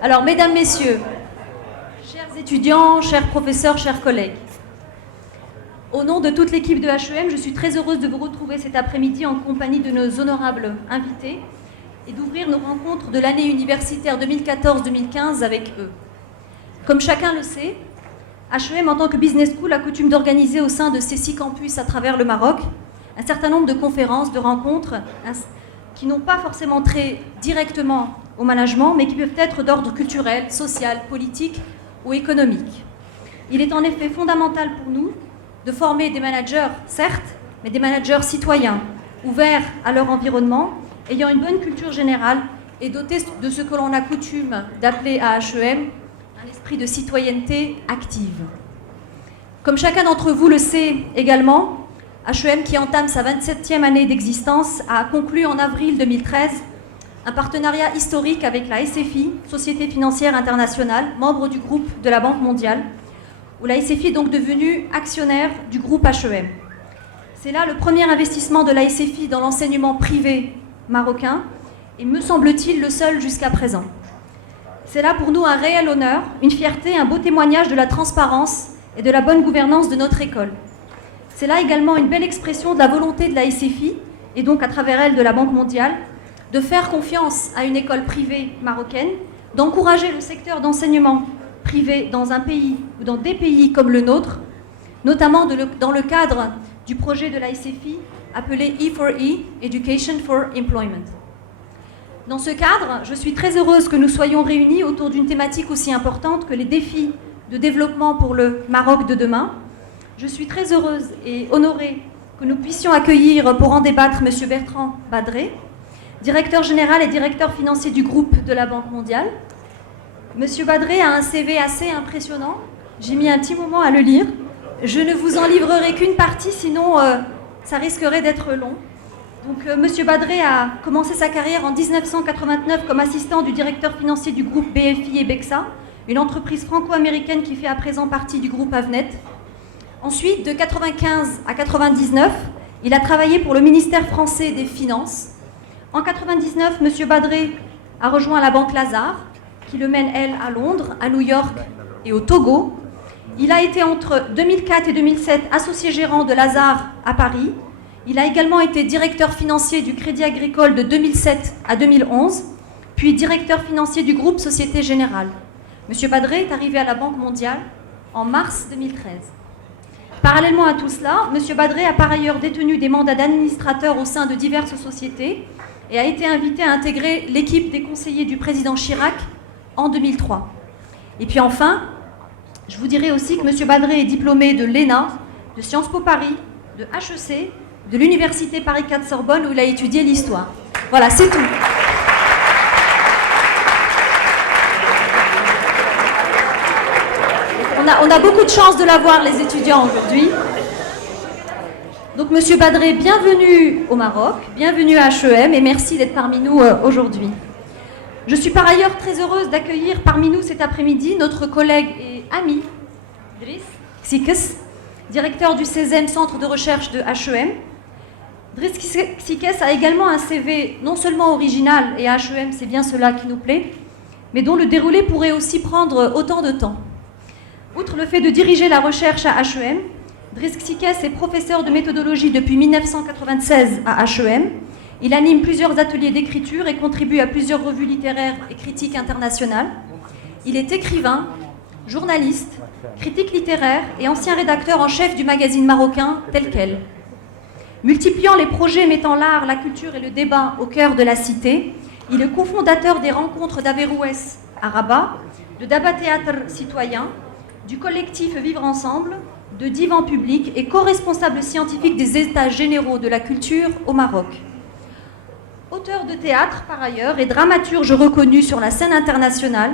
Alors, mesdames, messieurs, chers étudiants, chers professeurs, chers collègues, au nom de toute l'équipe de HEM, je suis très heureuse de vous retrouver cet après-midi en compagnie de nos honorables invités et d'ouvrir nos rencontres de l'année universitaire 2014-2015 avec eux. Comme chacun le sait, HEM, en tant que business school, a coutume d'organiser au sein de ses 6 campus à travers le Maroc un certain nombre de conférences, de rencontres qui n'ont pas forcément trait directement au management, mais qui peuvent être d'ordre culturel, social, politique ou économique. Il est en effet fondamental pour nous de former des managers, certes, mais des managers citoyens, ouverts à leur environnement, ayant une bonne culture générale et dotés de ce que l'on a coutume d'appeler à HEM un esprit de citoyenneté active. Comme chacun d'entre vous le sait également, HEM, qui entame sa 27e année d'existence, a conclu en avril 2013 un partenariat historique avec la SFI, Société financière internationale, membre du groupe de la Banque mondiale, où la SFI est donc devenue actionnaire du groupe HEM. C'est là le premier investissement de la SFI dans l'enseignement privé marocain et, me semble-t-il, le seul jusqu'à présent. C'est là pour nous un réel honneur, une fierté, un beau témoignage de la transparence et de la bonne gouvernance de notre école. C'est là également une belle expression de la volonté de la SFI, et donc à travers elle de la Banque mondiale, de faire confiance à une école privée marocaine, d'encourager le secteur d'enseignement privé dans un pays ou dans des pays comme le nôtre, notamment dans le cadre du projet de la SFI appelé E4E, Education for Employment. Dans ce cadre, je suis très heureuse que nous soyons réunis autour d'une thématique aussi importante que les défis de développement pour le Maroc de demain. Je suis très heureuse et honorée que nous puissions accueillir pour en débattre M. Bertrand Badré, directeur général et directeur financier du groupe de la Banque mondiale. M. Badré a un CV assez impressionnant. J'ai mis un petit moment à le lire. Je ne vous en livrerai qu'une partie, sinon ça risquerait d'être long. Donc, M. Badré a commencé sa carrière en 1989 comme assistant du directeur financier du groupe BFI et Bexa, une entreprise franco-américaine qui fait à présent partie du groupe Avnet. Ensuite, de 1995 à 1999, il a travaillé pour le ministère français des Finances. En 1999, M. Badré a rejoint la Banque Lazare, qui le mène, elle, à Londres, à New York et au Togo. Il a été entre 2004 et 2007 associé gérant de Lazare à Paris. Il a également été directeur financier du Crédit Agricole de 2007 à 2011, puis directeur financier du groupe Société Générale. M. Badré est arrivé à la Banque mondiale en mars 2013. Parallèlement à tout cela, M. Badré a par ailleurs détenu des mandats d'administrateur au sein de diverses sociétés et a été invité à intégrer l'équipe des conseillers du président Chirac en 2003. Et puis enfin, je vous dirai aussi que M. Badré est diplômé de l'ENA, de Sciences Po Paris, de HEC, de l'Université Paris 4 Sorbonne où il a étudié l'histoire. Voilà, c'est tout. On a beaucoup de chance de l'avoir, les étudiants, aujourd'hui. Donc, Monsieur Badré, bienvenue au Maroc, bienvenue à HEM et merci d'être parmi nous aujourd'hui. Je suis par ailleurs très heureuse d'accueillir parmi nous cet après-midi notre collègue et ami, Driss Xiques, directeur du 16e Centre de recherche de HEM. Driss Xiques a également un CV non seulement original, et à HEM c'est bien cela qui nous plaît, mais dont le déroulé pourrait aussi prendre autant de temps. Outre le fait de diriger la recherche à HEM, Driss Xiques est professeur de méthodologie depuis 1996 à HEM. Il anime plusieurs ateliers d'écriture et contribue à plusieurs revues littéraires et critiques internationales. Il est écrivain, journaliste, critique littéraire et ancien rédacteur en chef du magazine marocain Tel Quel. Multipliant les projets mettant l'art, la culture et le débat au cœur de la cité, il est cofondateur des rencontres d'Averroès à Rabat, de Daba Théâtre Citoyen, du collectif Vivre Ensemble, de Divan Public et co-responsable scientifique des États généraux de la culture au Maroc. Auteur de théâtre par ailleurs et dramaturge reconnu sur la scène internationale,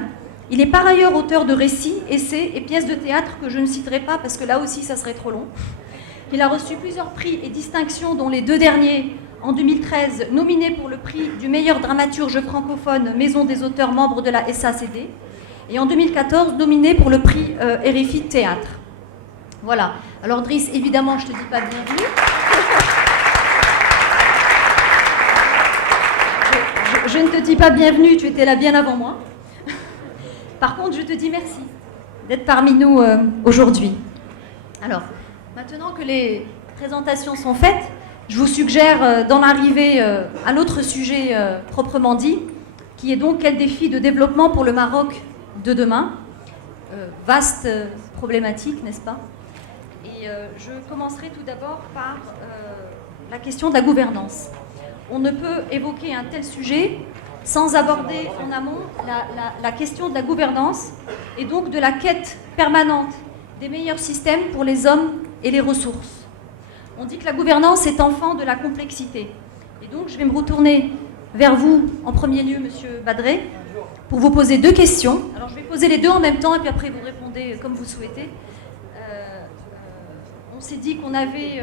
il est par ailleurs auteur de récits, essais et pièces de théâtre que je ne citerai pas parce que là aussi ça serait trop long. Il a reçu plusieurs prix et distinctions dont les 2 derniers en 2013 nominé pour le prix du meilleur dramaturge francophone Maison des auteurs membres de la SACD et en 2014 nominé pour le prix RFI Théâtre. Voilà. Alors Driss, évidemment, je ne te dis pas bienvenue. Je ne te dis pas bienvenue, tu étais là bien avant moi. Par contre, je te dis merci d'être parmi nous aujourd'hui. Alors, maintenant que les présentations sont faites, je vous suggère d'en arriver à l'autre sujet proprement dit, qui est donc quel défi de développement pour le Maroc de demain. Vaste problématique, n'est-ce pas? Et je commencerai tout d'abord par la question de la gouvernance. On ne peut évoquer un tel sujet sans aborder en amont la question de la gouvernance et donc de la quête permanente des meilleurs systèmes pour les hommes et les ressources. On dit que la gouvernance est enfant de la complexité. Et donc je vais me retourner vers vous en premier lieu, Monsieur Badré, pour vous poser deux questions. Alors je vais poser les deux en même temps et puis après vous répondez comme vous souhaitez. On s'est dit on allait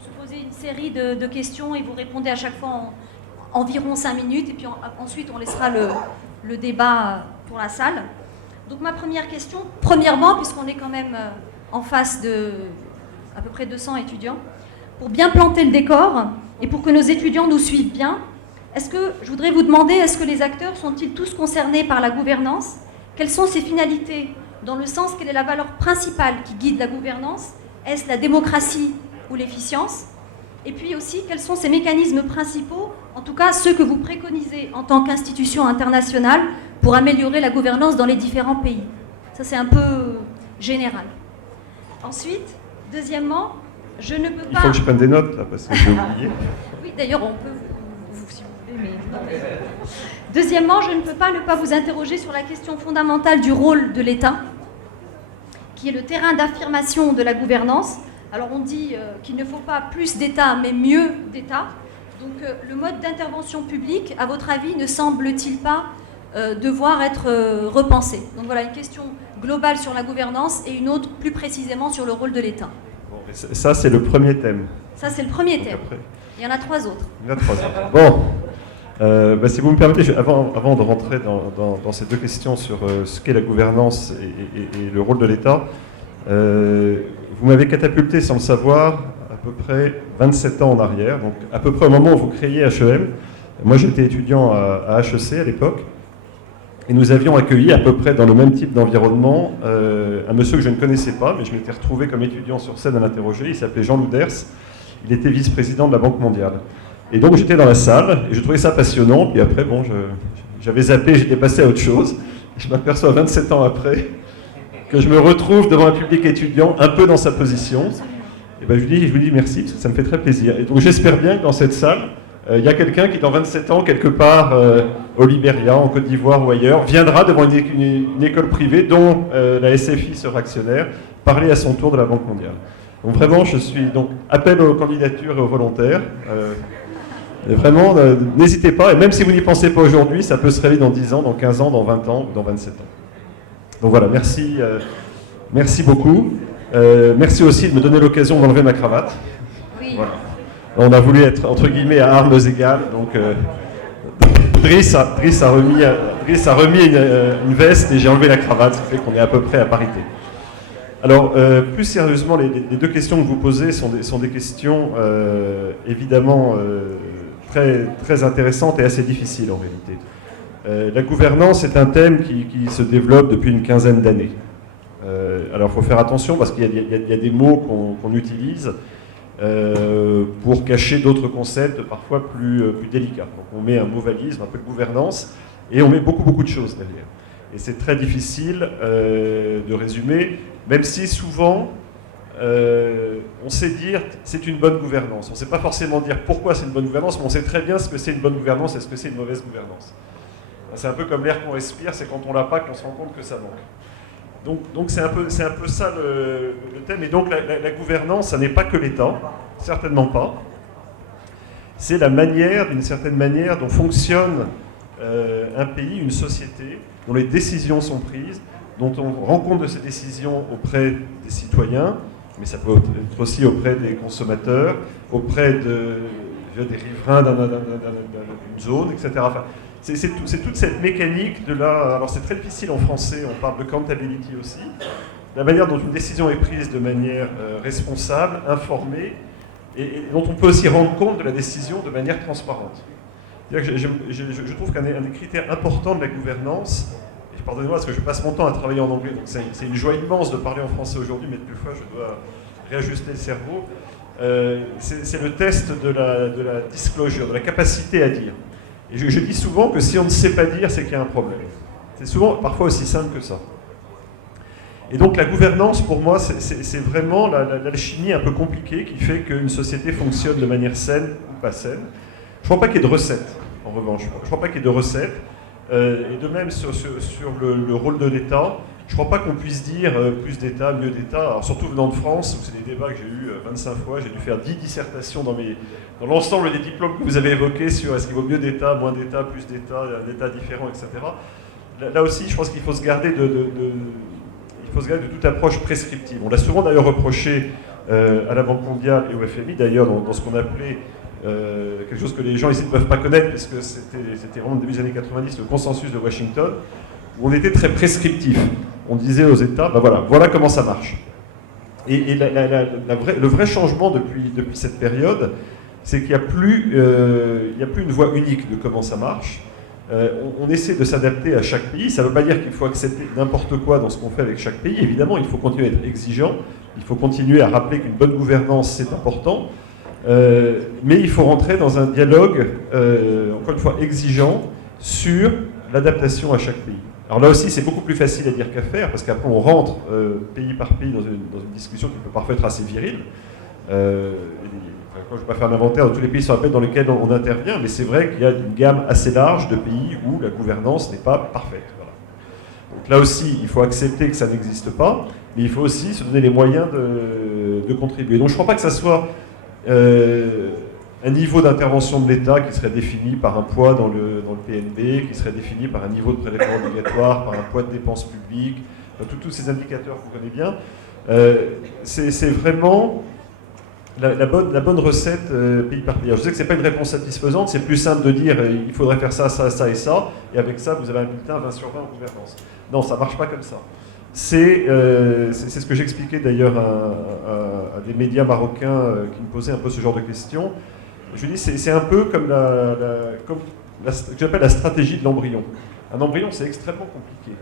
se poser une série de questions et vous répondez à chaque fois en environ 5 minutes et puis ensuite on laissera le débat pour la salle. Donc ma première question, premièrement, puisqu'on est quand même en face de à peu près 200 étudiants, pour bien planter le décor et pour que nos étudiants nous suivent bien, je voudrais vous demander, est-ce que les acteurs sont-ils tous concernés par la gouvernance? Quelles sont ses finalités? Dans le sens, quelle est la valeur principale qui guide la gouvernance? Est-ce la démocratie ou l'efficience? Et puis aussi, quels sont ces mécanismes principaux, en tout cas ceux que vous préconisez en tant qu'institution internationale pour améliorer la gouvernance dans les différents pays? Ça, c'est un peu général. Ensuite, deuxièmement, je ne peux pas... Il faut que je prenne des notes, là, parce que j'ai oublié. Oui, d'ailleurs, on peut, si vous voulez, mais non. Deuxièmement, je ne peux pas ne pas vous interroger sur la question fondamentale du rôle de l'État, qui est le terrain d'affirmation de la gouvernance. Alors on dit qu'il ne faut pas plus d'État, mais mieux d'État. Donc le mode d'intervention publique, à votre avis, ne semble-t-il pas devoir être repensé? Donc voilà, une question globale sur la gouvernance et une autre plus précisément sur le rôle de l'État. Bon, ça, c'est le premier thème. Ça, c'est le premier thème. Après... Il y en a 3 autres. Il y en a 3 autres. Bon, si vous me permettez, avant de rentrer dans ces deux questions sur ce qu'est la gouvernance et le rôle de l'État, vous m'avez catapulté, sans le savoir, à peu près 27 ans en arrière, donc à peu près au moment où vous créiez HEM. Moi, j'étais étudiant à HEC à l'époque, et nous avions accueilli à peu près dans le même type d'environnement un monsieur que je ne connaissais pas, mais je m'étais retrouvé comme étudiant sur scène à l'interroger. Il s'appelait Jean Louders, il était vice-président de la Banque mondiale. Et donc j'étais dans la salle, et je trouvais ça passionnant, puis après, bon, j'avais zappé, j'étais passé à autre chose. Je m'aperçois 27 ans après que je me retrouve devant un public étudiant un peu dans sa position. Et ben je vous dis merci, parce que ça me fait très plaisir. Et donc j'espère bien que dans cette salle, il y a quelqu'un qui, dans 27 ans, quelque part au Libéria, en Côte d'Ivoire ou ailleurs, viendra devant une école privée dont la SFI sera actionnaire, parler à son tour de la Banque mondiale. Donc vraiment, je suis donc appel aux candidatures et aux volontaires. Et vraiment, n'hésitez pas, et même si vous n'y pensez pas aujourd'hui, ça peut se réveiller dans 10 ans, dans 15 ans, dans 20 ans ou dans 27 ans. Donc voilà, merci, merci beaucoup. Merci aussi de me donner l'occasion d'enlever ma cravate. Oui. Voilà. On a voulu être, entre guillemets, à armes égales, donc Driss a remis une veste et j'ai enlevé la cravate, ce qui fait qu'on est à peu près à parité. Alors, plus sérieusement, les deux questions que vous posez sont des questions évidemment très, très intéressantes et assez difficiles en réalité. La gouvernance est un thème qui se développe depuis une quinzaine d'années. Alors, il faut faire attention parce qu'il y a des mots qu'on utilise pour cacher d'autres concepts parfois plus délicats. Donc, on met un mot valise, un peu de gouvernance, et on met beaucoup de choses derrière. Et c'est très difficile de résumer, même si souvent on sait dire c'est une bonne gouvernance. On ne sait pas forcément dire pourquoi c'est une bonne gouvernance, mais on sait très bien ce que c'est une bonne gouvernance et ce que c'est une mauvaise gouvernance. C'est un peu comme l'air qu'on respire, c'est quand on l'a pas qu'on se rend compte que ça manque. Donc c'est un peu ça le thème. Et donc la gouvernance, ça n'est pas que l'État, certainement pas. C'est la manière, d'une certaine manière, dont fonctionne un pays, une société, dont les décisions sont prises, dont on rend compte de ces décisions auprès des citoyens, mais ça peut être aussi auprès des consommateurs, auprès des riverains d'une zone, etc. Enfin, c'est toute cette mécanique de là. Alors c'est très difficile en français, on parle de accountability aussi, la manière dont une décision est prise de manière responsable, informée, et dont on peut aussi rendre compte de la décision de manière transparente. C'est-à-dire que je trouve qu'un des critères importants de la gouvernance, pardonnez-moi parce que je passe mon temps à travailler en anglais, donc c'est une joie immense de parler en français aujourd'hui, mais quelquefois je dois réajuster le cerveau. C'est le test de la disclosure, de la capacité à dire. Et je dis souvent que si on ne sait pas dire, c'est qu'il y a un problème. C'est souvent, parfois aussi simple que ça. Et donc la gouvernance, pour moi, c'est vraiment l'alchimie un peu compliquée qui fait qu'une société fonctionne de manière saine ou pas saine. Je ne crois pas qu'il y ait de recettes, en revanche. Je ne crois pas qu'il y ait de recettes. Et de même sur le rôle de l'État, je ne crois pas qu'on puisse dire plus d'État, mieux d'État. Alors surtout venant de France, où c'est des débats que j'ai eus 25 fois, j'ai dû faire 10 dissertations dans l'ensemble des diplômes que vous avez évoqués sur est-ce qu'il vaut mieux d'État, moins d'État, plus d'État, un État différent, etc. Là aussi, je pense qu'il faut se garder de toute approche prescriptive. On l'a souvent d'ailleurs reproché à la Banque mondiale et au FMI, d'ailleurs dans ce qu'on appelait quelque chose que les gens ici ne peuvent pas connaître, parce que c'était vraiment au début des années 90, le consensus de Washington, où on était très prescriptif. On disait aux États, ben voilà comment ça marche. Et le vrai changement depuis cette période, c'est qu'il n'y a plus une voie unique de comment ça marche. On essaie de s'adapter à chaque pays. Ça ne veut pas dire qu'il faut accepter n'importe quoi dans ce qu'on fait avec chaque pays. Évidemment, il faut continuer à être exigeant. Il faut continuer à rappeler qu'une bonne gouvernance, c'est important. Mais il faut rentrer dans un dialogue, encore une fois, exigeant sur l'adaptation à chaque pays. Alors là aussi, c'est beaucoup plus facile à dire qu'à faire, parce qu'après, on rentre pays par pays dans une discussion qui peut parfois être assez virile. Je ne vais pas faire l'inventaire de tous les pays sur la planète dans lesquels on intervient, mais c'est vrai qu'il y a une gamme assez large de pays où la gouvernance n'est pas parfaite. Voilà. Donc là aussi, il faut accepter que ça n'existe pas, mais il faut aussi se donner les moyens de contribuer. Donc je ne crois pas que ça soit un niveau d'intervention de l'État qui serait défini par un poids dans le PNB, qui serait défini par un niveau de prélèvement obligatoire, par un poids de dépenses publiques, tous ces indicateurs que vous connaissez bien. C'est vraiment la bonne recette pays par pays. Alors, je sais que ce n'est pas une réponse satisfaisante, c'est plus simple de dire il faudrait faire ça, ça, ça et ça, et avec ça, vous avez un bulletin 20 sur 20 en gouvernance. Non, ça ne marche pas comme ça. C'est ce que j'expliquais d'ailleurs à des médias marocains qui me posaient un peu ce genre de questions. Je dis c'est un peu comme ce que j'appelle la stratégie de l'embryon. Un embryon, c'est extrêmement compliqué.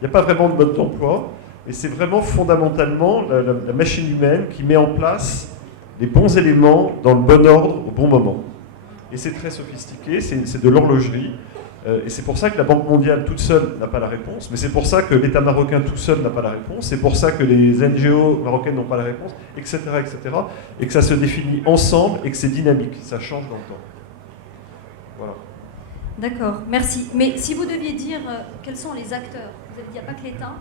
Il n'y a pas vraiment de mode d'emploi, et c'est vraiment fondamentalement la machine humaine qui met en place les bons éléments dans le bon ordre au bon moment. Et c'est très sophistiqué, c'est de l'horlogerie. Et c'est pour ça que la Banque mondiale toute seule n'a pas la réponse, mais c'est pour ça que l'État marocain tout seul n'a pas la réponse, c'est pour ça que les NGO marocaines n'ont pas la réponse, etc., etc., et que ça se définit ensemble et que c'est dynamique, ça change dans le temps. Voilà. D'accord, merci. Mais si vous deviez dire quels sont les acteurs, vous avez dit il n'y a pas que l'État,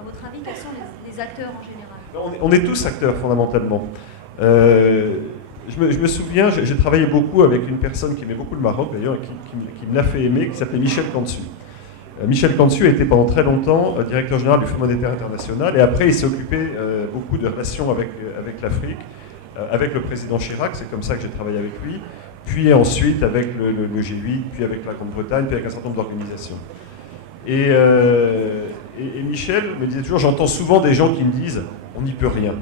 à votre avis, quels sont les acteurs en général ? On est tous acteurs fondamentalement. Je me souviens, j'ai travaillé beaucoup avec une personne qui aimait beaucoup le Maroc, d'ailleurs, qui me l'a fait aimer, qui s'appelait Michel Cantu. Michel Cantu a été pendant très longtemps directeur général du Fonds monétaire international, et après il s'est occupé beaucoup de relations avec l'Afrique, avec le président Chirac, c'est comme ça que j'ai travaillé avec lui, puis ensuite avec le G8, puis avec la Grande-Bretagne, puis avec un certain nombre d'organisations. Et Michel me disait toujours, j'entends souvent des gens qui me disent, on n'y peut rien,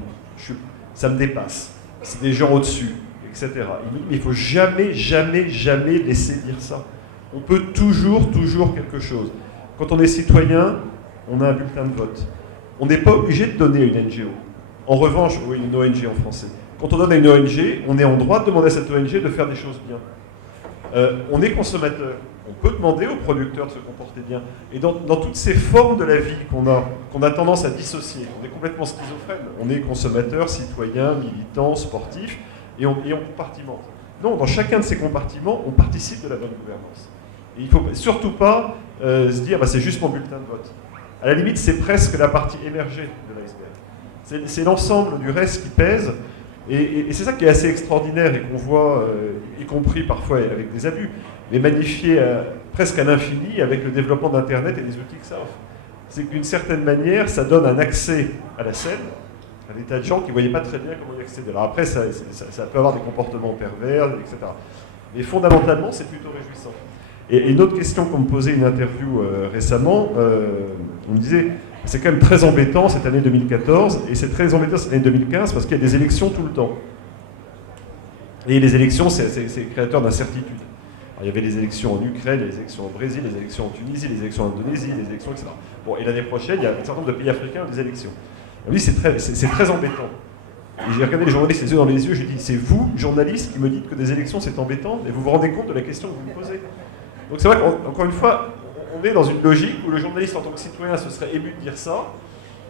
ça me dépasse. C'est des gens au-dessus, etc. Il me dit, mais il ne faut jamais, jamais, jamais laisser dire ça. On peut toujours quelque chose. Quand on est citoyen, on a un bulletin de vote. On n'est pas obligé de donner à une NGO. En revanche, oui, une ONG en français. Quand on donne à une ONG, on est en droit de demander à cette ONG de faire des choses bien. On est consommateur. On peut demander aux producteurs de se comporter bien. Et dans toutes ces formes de la vie qu'on a tendance à dissocier, on est complètement schizophrène. On est consommateur, citoyen, militant, sportif, et on compartimente. Non, dans chacun de ces compartiments, on participe de la bonne gouvernance. Et il ne faut surtout pas se dire c'est juste mon bulletin de vote. À la limite, c'est presque la partie émergée de l'iceberg. C'est l'ensemble du reste qui pèse. Et c'est ça qui est assez extraordinaire et qu'on voit, y compris parfois avec des abus, mais magnifié presque à l'infini avec le développement d'Internet et des outils que ça offre. C'est que d'une certaine manière, ça donne un accès à la scène à des tas de gens qui ne voyaient pas très bien comment y accéder. Alors après, ça peut avoir des comportements pervers, etc. Mais fondamentalement, c'est plutôt réjouissant. Et une autre question qu'on me posait une interview récemment, on me disait, c'est quand même très embêtant cette année 2014, et c'est très embêtant cette année 2015 parce qu'il y a des élections tout le temps. Et les élections, c'est créateur d'incertitude. Alors, il y avait les élections en Ukraine, les élections au Brésil, les élections en Tunisie, les élections en Indonésie, les élections, etc. Bon, et l'année prochaine, il y a un certain nombre de pays africains qui ont des élections. On me dit, c'est très embêtant. Et j'ai regardé les journalistes les yeux dans les yeux, je lui ai dit, c'est vous, journalistes, qui me dites que des élections c'est embêtant, et vous vous rendez compte de la question que vous me posez. Donc c'est vrai qu'encore une fois, on est dans une logique où le journaliste en tant que citoyen se serait ému de dire ça,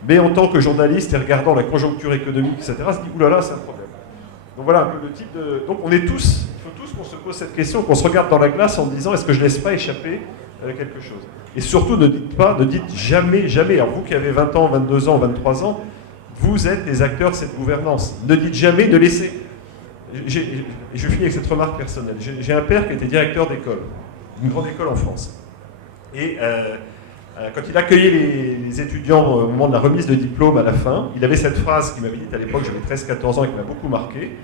mais en tant que journaliste et regardant la conjoncture économique, etc., se dit, oulala, c'est un problème. Donc voilà un peu le type de... Donc on est tous, il faut tous qu'on se pose cette question, qu'on se regarde dans la glace en disant, est-ce que je laisse pas échapper quelque chose? Et surtout, ne dites jamais, jamais, alors vous qui avez 20 ans, 22 ans, 23 ans, vous êtes les acteurs de cette gouvernance. Ne dites jamais, ne laissez... Je finis avec cette remarque personnelle. J'ai un père qui était directeur d'école, une grande école en France. Et quand il accueillait les étudiants au moment de la remise de diplôme à la fin, il avait cette phrase qu'il m'avait dite à l'époque, j'avais 13-14 ans et qui m'a beaucoup marqué.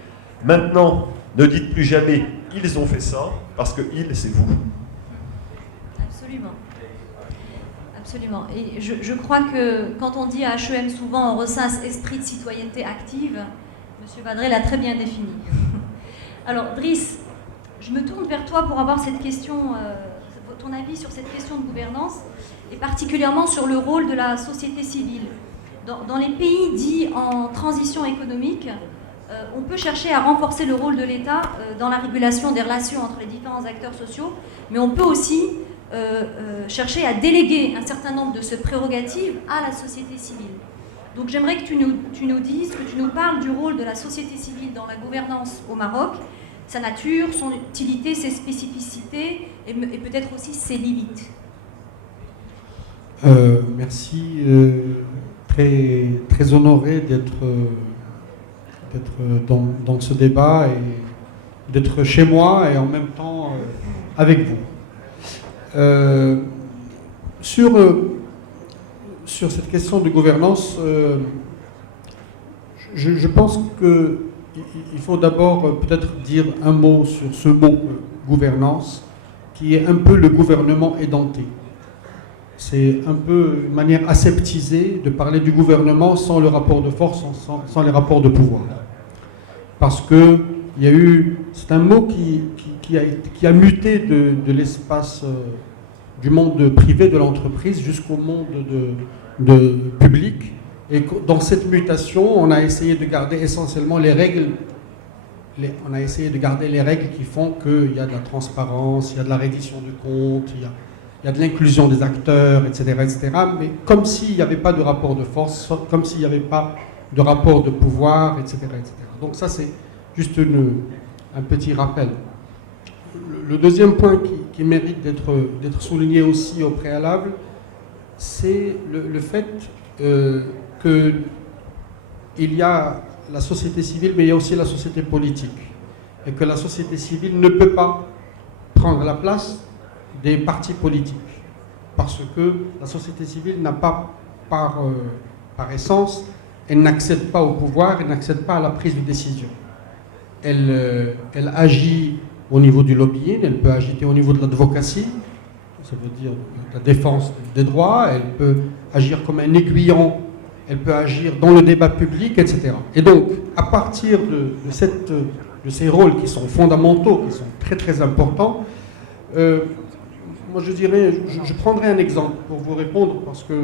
Maintenant, ne dites plus jamais « ils ont fait ça » parce que « ils » c'est vous. Absolument. Absolument. Et je crois que quand on dit à HEM, souvent on ressasse esprit de citoyenneté active. M. Badré l'a très bien défini. Alors, Driss, je me tourne vers toi pour avoir cette question, ton avis sur cette question de gouvernance, et particulièrement sur le rôle de la société civile. Dans les pays dits en transition économique, on peut chercher à renforcer le rôle de l'État dans la régulation des relations entre les différents acteurs sociaux, mais on peut aussi chercher à déléguer un certain nombre de ces prérogatives à la société civile. Donc j'aimerais que tu nous dises, que tu nous parles du rôle de la société civile dans la gouvernance au Maroc, sa nature, son utilité, ses spécificités et peut-être aussi ses limites. Merci, très, très honoré d'être dans ce débat et d'être chez moi et en même temps avec vous. Sur cette question de gouvernance, je pense qu'il faut d'abord peut-être dire un mot sur ce mot gouvernance, qui est un peu le gouvernement édenté. C'est un peu une manière aseptisée de parler du gouvernement sans le rapport de force, sans les rapports de pouvoir. Parce que c'est un mot qui a muté de l'espace du monde privé, de l'entreprise, jusqu'au monde public. Et dans cette mutation, on a essayé de garder essentiellement les règles. On a essayé de garder les règles qui font qu'il y a de la transparence, il y a de la reddition de comptes, il y a de l'inclusion des acteurs, etc., mais comme s'il n'y avait pas de rapport de force, comme s'il n'y avait pas de rapport de pouvoir, etc., etc. Donc ça, c'est juste un petit rappel. Le deuxième point qui mérite d'être souligné aussi au préalable, c'est le fait qu'il y a la société civile, mais il y a aussi la société politique. Et que la société civile ne peut pas prendre la place des partis politiques. Parce que la société civile n'a pas, par essence, elle n'accède pas au pouvoir, elle n'accède pas à la prise de décision. Elle agit au niveau du lobbying, elle peut agiter au niveau de l'advocacy, ça veut dire la défense des droits, elle peut agir comme un aiguillon, elle peut agir dans le débat public, etc. Et donc, à partir de ces rôles qui sont fondamentaux, qui sont très très importants, moi je dirais, je prendrai un exemple pour vous répondre, parce que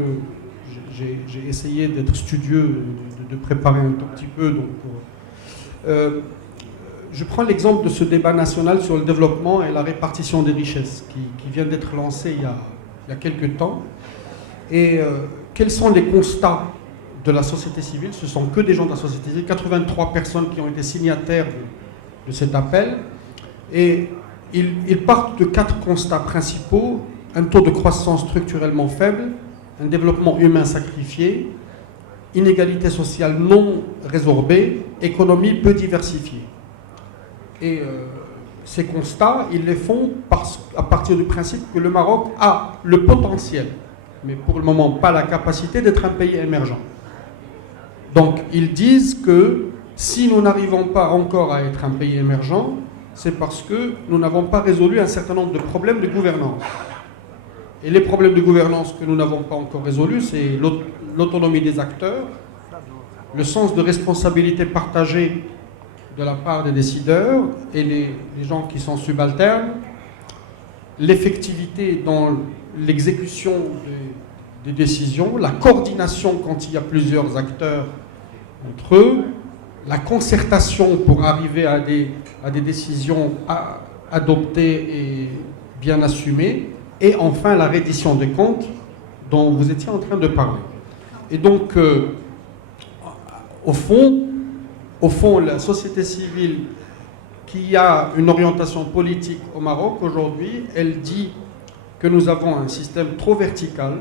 j'ai essayé d'être studieux, de préparer un tout petit peu. Je prends l'exemple de ce débat national sur le développement et la répartition des richesses qui vient d'être lancé il y a quelques temps. Et quels sont les constats de la société civile? Ce sont que des gens de la société civile, 83 personnes qui ont été signataires de cet appel. Et ils partent de 4 constats principaux: un taux de croissance structurellement faible, un développement humain sacrifié, inégalité sociale non résorbée, économie peu diversifiée. Et ces constats, ils les font à partir du principe que le Maroc a le potentiel, mais pour le moment pas la capacité d'être un pays émergent. Donc ils disent que si nous n'arrivons pas encore à être un pays émergent, c'est parce que nous n'avons pas résolu un certain nombre de problèmes de gouvernance. Et les problèmes de gouvernance que nous n'avons pas encore résolus, c'est l'autonomie des acteurs, le sens de responsabilité partagée de la part des décideurs et les gens qui sont subalternes, l'effectivité dans l'exécution des décisions, la coordination quand il y a plusieurs acteurs entre eux, la concertation pour arriver à des décisions adoptées et bien assumées, et enfin la reddition des comptes dont vous étiez en train de parler. Et donc, au fond, la société civile qui a une orientation politique au Maroc aujourd'hui, elle dit que nous avons un système trop vertical,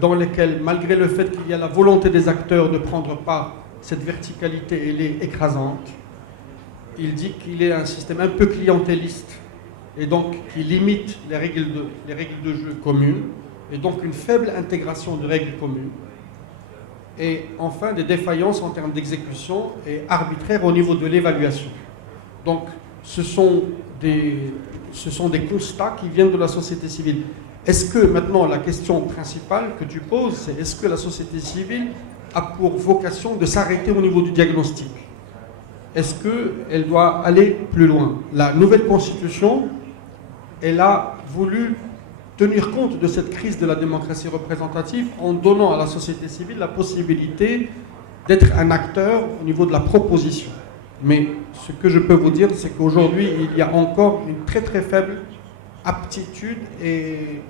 dans lequel, malgré le fait qu'il y a la volonté des acteurs de prendre part, cette verticalité, elle est écrasante. Il dit qu'il est un système un peu clientéliste, et donc qui limite les règles de jeu communes, et donc une faible intégration de règles communes. Et enfin, des défaillances en termes d'exécution et arbitraires au niveau de l'évaluation. Donc, ce sont des constats qui viennent de la société civile. Est-ce que maintenant, la question principale que tu poses, c'est est-ce que la société civile a pour vocation de s'arrêter au niveau du diagnostic? Est-ce qu'elle doit aller plus loin? La nouvelle constitution, elle a voulu tenir compte de cette crise de la démocratie représentative en donnant à la société civile la possibilité d'être un acteur au niveau de la proposition. Mais ce que je peux vous dire, c'est qu'aujourd'hui, il y a encore une très très faible aptitude, et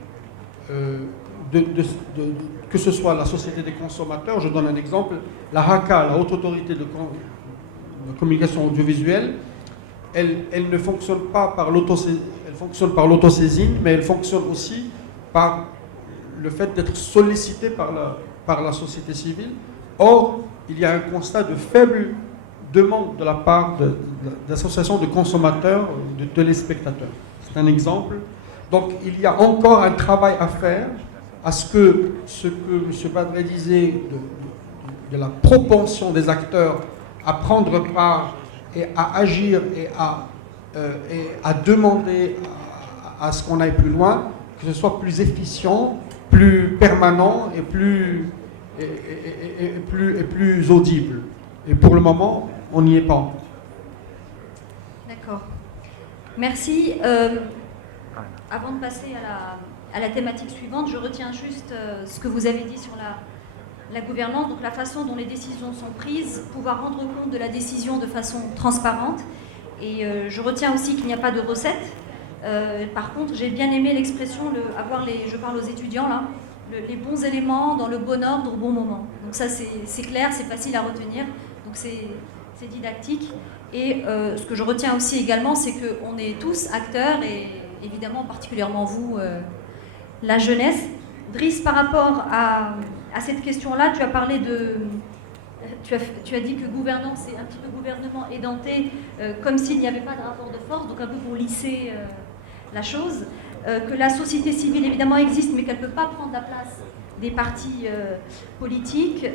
que ce soit la société des consommateurs, je donne un exemple, la HACA, la Haute Autorité de Communication Audiovisuelle, elle ne fonctionne pas par l'autosaisine, mais elle fonctionne aussi par le fait d'être sollicitée par la société civile. Or, il y a un constat de faible demande de la part d'associations de consommateurs, de téléspectateurs. C'est un exemple. Donc, il y a encore un travail à faire à ce que M. Badré disait de la propension des acteurs à prendre part et à agir et à demander à ce qu'on aille plus loin, que ce soit plus efficient, plus permanent et plus audible. Et pour le moment, on n'y est pas encore. D'accord. Merci. Avant de passer à la thématique suivante, je retiens juste ce que vous avez dit sur la gouvernance, donc la façon dont les décisions sont prises, pouvoir rendre compte de la décision de façon transparente. Et je retiens aussi qu'il n'y a pas de recette. Par contre, j'ai bien aimé l'expression, je parle aux étudiants là, les bons éléments dans le bon ordre au bon moment. Donc ça, c'est clair, c'est facile à retenir, donc c'est didactique. Et ce que je retiens aussi également, c'est qu'on est tous acteurs, et évidemment particulièrement vous, la jeunesse. Driss, par rapport à cette question-là, tu as parlé tu as dit que gouvernance, c'est un petit peu gouvernement édenté, comme s'il n'y avait pas de rapport de force, donc un peu pour lisser la chose, que la société civile évidemment existe, mais qu'elle ne peut pas prendre la place des partis politiques,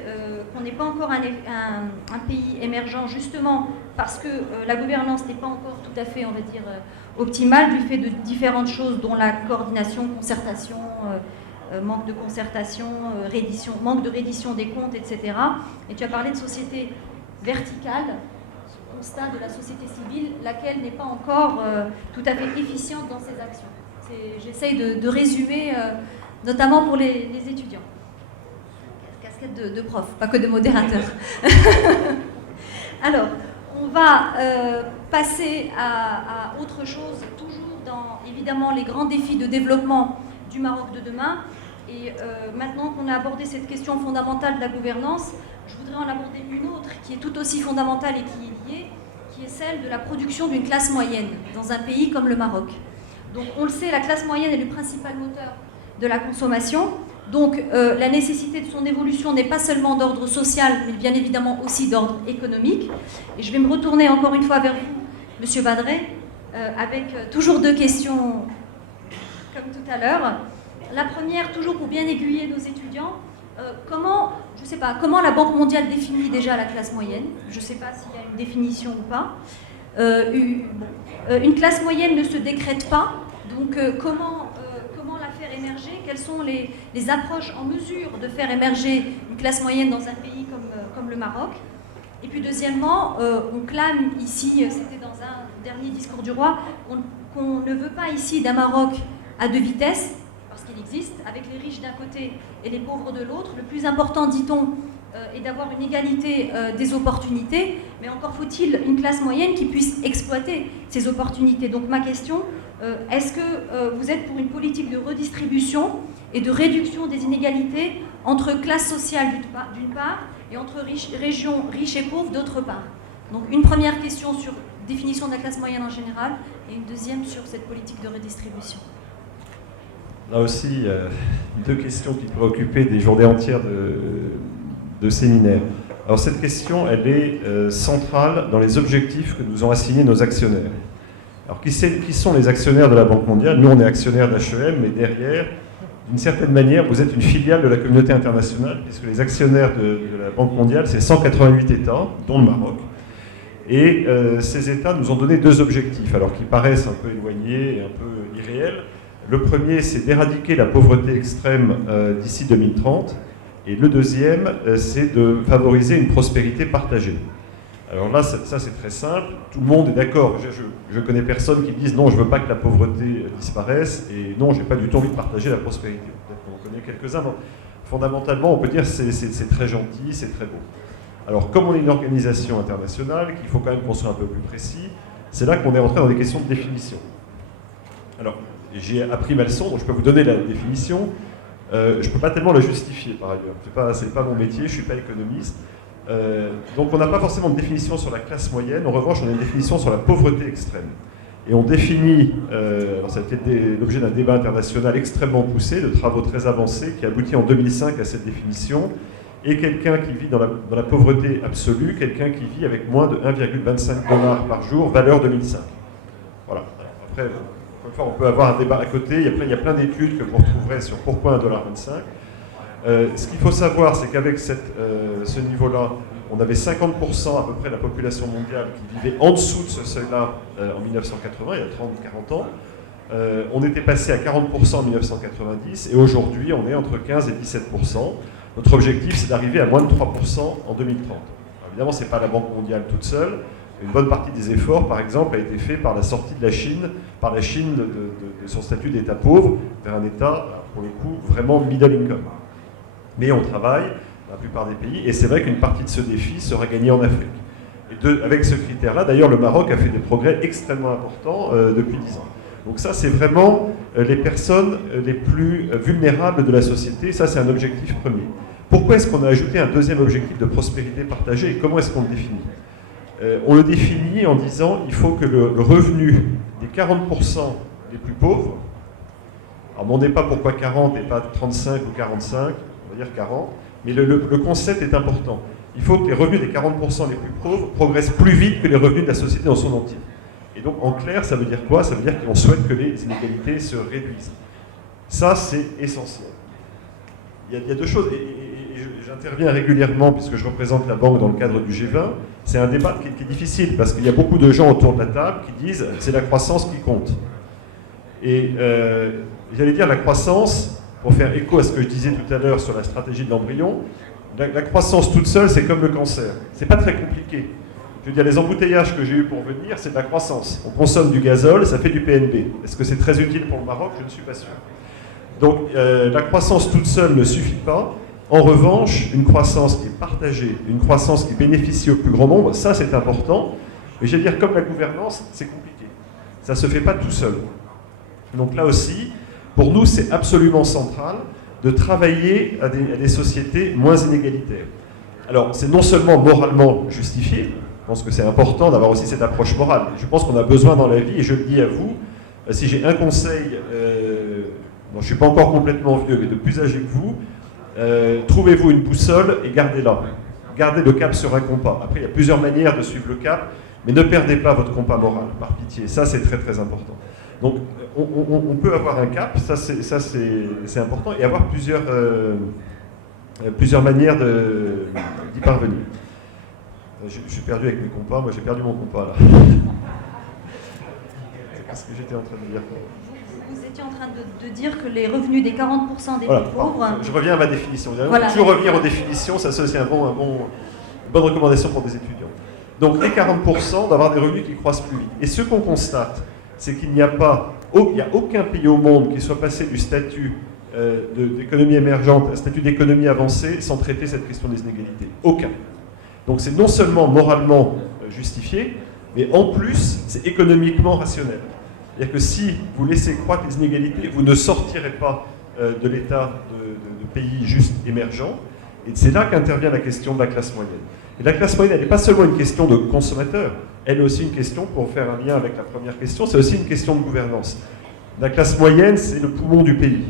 qu'on n'est pas encore un pays émergent, justement parce que la gouvernance n'est pas encore tout à fait, on va dire, optimale, du fait de différentes choses, dont la coordination, concertation, manque de concertation, manque de reddition des comptes, etc. Et tu as parlé de société verticale, constat de la société civile, laquelle n'est pas encore tout à fait efficiente dans ses actions. J'essaye de résumer, notamment pour les étudiants. Casquette de prof, pas que de modérateur. Alors, on va passer à autre chose, toujours dans, évidemment, les grands défis de développement du Maroc de demain. Et maintenant qu'on a abordé cette question fondamentale de la gouvernance, je voudrais en aborder une autre qui est tout aussi fondamentale et qui est liée, qui est celle de la production d'une classe moyenne dans un pays comme le Maroc. Donc on le sait, la classe moyenne est le principal moteur de la consommation. Donc la nécessité de son évolution n'est pas seulement d'ordre social, mais bien évidemment aussi d'ordre économique. Et je vais me retourner encore une fois vers vous, Monsieur Badré, avec toujours deux questions comme tout à l'heure. La première, toujours pour bien aiguiller nos étudiants, comment la Banque mondiale définit déjà la classe moyenne? Je ne sais pas s'il y a une définition ou pas. Une classe moyenne ne se décrète pas, donc comment la faire émerger? Quelles sont les approches en mesure de faire émerger une classe moyenne dans un pays comme le Maroc? Et puis deuxièmement, on clame ici, c'était dans un dernier discours du roi, qu'on ne veut pas ici d'un Maroc à deux vitesses, parce qu'il existe, avec les riches d'un côté et les pauvres de l'autre. Le plus important, dit-on, est d'avoir une égalité des opportunités, mais encore faut-il une classe moyenne qui puisse exploiter ces opportunités. Donc ma question, est-ce que vous êtes pour une politique de redistribution et de réduction des inégalités entre classes sociales d'une part et entre régions riches et pauvres d'autre part? Donc une première question sur définition de la classe moyenne en général et une deuxième sur cette politique de redistribution. Là aussi, deux questions qui pourraient occuper des journées entières de séminaire. Alors cette question, elle est centrale dans les objectifs que nous ont assignés nos actionnaires. Alors qui sont les actionnaires de la Banque mondiale? Nous, on est actionnaires d'HEM, mais derrière, d'une certaine manière, vous êtes une filiale de la communauté internationale, puisque les actionnaires de la Banque mondiale, c'est 188 États, dont le Maroc. Et ces États nous ont donné deux objectifs, alors qui paraissent un peu éloignés et un peu irréels. Le premier, c'est d'éradiquer la pauvreté extrême d'ici 2030. Et le deuxième, c'est de favoriser une prospérité partagée. Alors là, ça c'est très simple. Tout le monde est d'accord. Je connais personne qui dise non, je ne veux pas que la pauvreté disparaisse et non, je n'ai pas du tout envie de partager la prospérité. Peut-être qu'on en connaît quelques-uns, mais fondamentalement, on peut dire que c'est très gentil, c'est très beau. Alors, comme on est une organisation internationale, qu'il faut quand même qu'on soit un peu plus précis, c'est là qu'on est entré dans des questions de définition. Alors, j'ai appris ma leçon, donc je peux vous donner la définition. Je ne peux pas tellement la justifier, par ailleurs. Ce n'est pas mon métier, je ne suis pas économiste. Donc on n'a pas forcément de définition sur la classe moyenne. En revanche, on a une définition sur la pauvreté extrême. Et on définit, alors ça a été l'objet d'un débat international extrêmement poussé, de travaux très avancés, qui aboutit en 2005 à cette définition. Et quelqu'un qui vit dans la pauvreté absolue, quelqu'un qui vit avec moins de 1,25 $ par jour, valeur 2005. Voilà. Après, une fois, on peut avoir un débat à côté. Il y a plein d'études que vous retrouverez sur pourquoi 1,25 $. Ce qu'il faut savoir, c'est qu'avec ce niveau-là, on avait 50% à peu près de la population mondiale qui vivait en dessous de ce seuil-là en 1980, il y a 30-40 ans. On était passé à 40% en 1990 et aujourd'hui, on est entre 15 et 17%. Notre objectif, c'est d'arriver à moins de 3% en 2030. Alors, évidemment, ce n'est pas la Banque mondiale toute seule. Une bonne partie des efforts, par exemple, a été fait par la sortie de la Chine, de son statut d'État pauvre vers un État, pour le coup, vraiment middle income. Mais on travaille dans la plupart des pays, et c'est vrai qu'une partie de ce défi sera gagnée en Afrique. Et avec ce critère-là, d'ailleurs, le Maroc a fait des progrès extrêmement importants depuis 10 ans. Donc ça, c'est vraiment les personnes les plus vulnérables de la société. Ça, c'est un objectif premier. Pourquoi est-ce qu'on a ajouté un deuxième objectif de prospérité partagée et comment est-ce qu'on le définit? On le définit en disant qu'il faut que le revenu des 40% les plus pauvres, alors on ne demandez pas pourquoi 40 et pas 35 ou 45, on va dire 40, mais le concept est important. Il faut que les revenus des 40% les plus pauvres progressent plus vite que les revenus de la société dans son entier. Et donc, en clair, ça veut dire quoi? Ça veut dire qu'on souhaite que les inégalités se réduisent. Ça, c'est essentiel. Il y a deux choses, et j'interviens régulièrement puisque je représente la banque dans le cadre du G20. C'est un débat qui est difficile parce qu'il y a beaucoup de gens autour de la table qui disent c'est la croissance qui compte. Et j'allais dire la croissance, pour faire écho à ce que je disais tout à l'heure sur la stratégie de l'embryon, la croissance toute seule, c'est comme le cancer. C'est pas très compliqué. Je veux dire, les embouteillages que j'ai eus pour venir, c'est de la croissance. On consomme du gazole, ça fait du PNB. Est-ce que c'est très utile pour le Maroc? Je ne suis pas sûr. Donc, la croissance toute seule ne suffit pas. En revanche, une croissance qui est partagée, une croissance qui bénéficie au plus grand nombre, ça c'est important. Mais je veux dire, comme la gouvernance, c'est compliqué. Ça ne se fait pas tout seul. Donc là aussi, pour nous, c'est absolument central de travailler à des sociétés moins inégalitaires. Alors, c'est non seulement moralement justifié, je pense que c'est important d'avoir aussi cette approche morale. Je pense qu'on a besoin dans la vie, et je le dis à vous, si j'ai un conseil, je ne suis pas encore complètement vieux, mais de plus âgé que vous, trouvez-vous une boussole et gardez-la. Gardez le cap sur un compas. Après, il y a plusieurs manières de suivre le cap, mais ne perdez pas votre compas moral, par pitié. Ça, c'est très très important. Donc, on peut avoir un cap, ça c'est important, et avoir plusieurs manières d'y parvenir. Je suis perdu avec mes compas, moi j'ai perdu mon compas là. C'est ce que j'étais en train de dire. Vous étiez en train de dire que les revenus des 40% des voilà, plus pauvres... Je reviens à ma définition. Voilà. Toujours revenir aux définitions, ça c'est aussi une bonne recommandation pour des étudiants. Donc les 40% d'avoir des revenus qui croissent plus vite. Et ce qu'on constate, c'est qu'il n'y a pas, il n'y a aucun pays au monde qui soit passé du statut d'économie émergente à un statut d'économie avancée sans traiter cette question des inégalités. Aucun. Donc c'est non seulement moralement justifié, mais en plus, c'est économiquement rationnel. C'est-à-dire que si vous laissez croître les inégalités, vous ne sortirez pas de l'état de pays juste émergents. Et c'est là qu'intervient la question de la classe moyenne. Et la classe moyenne, elle n'est pas seulement une question de consommateur, elle est aussi une question, pour faire un lien avec la première question, c'est aussi une question de gouvernance. La classe moyenne, c'est le poumon du pays.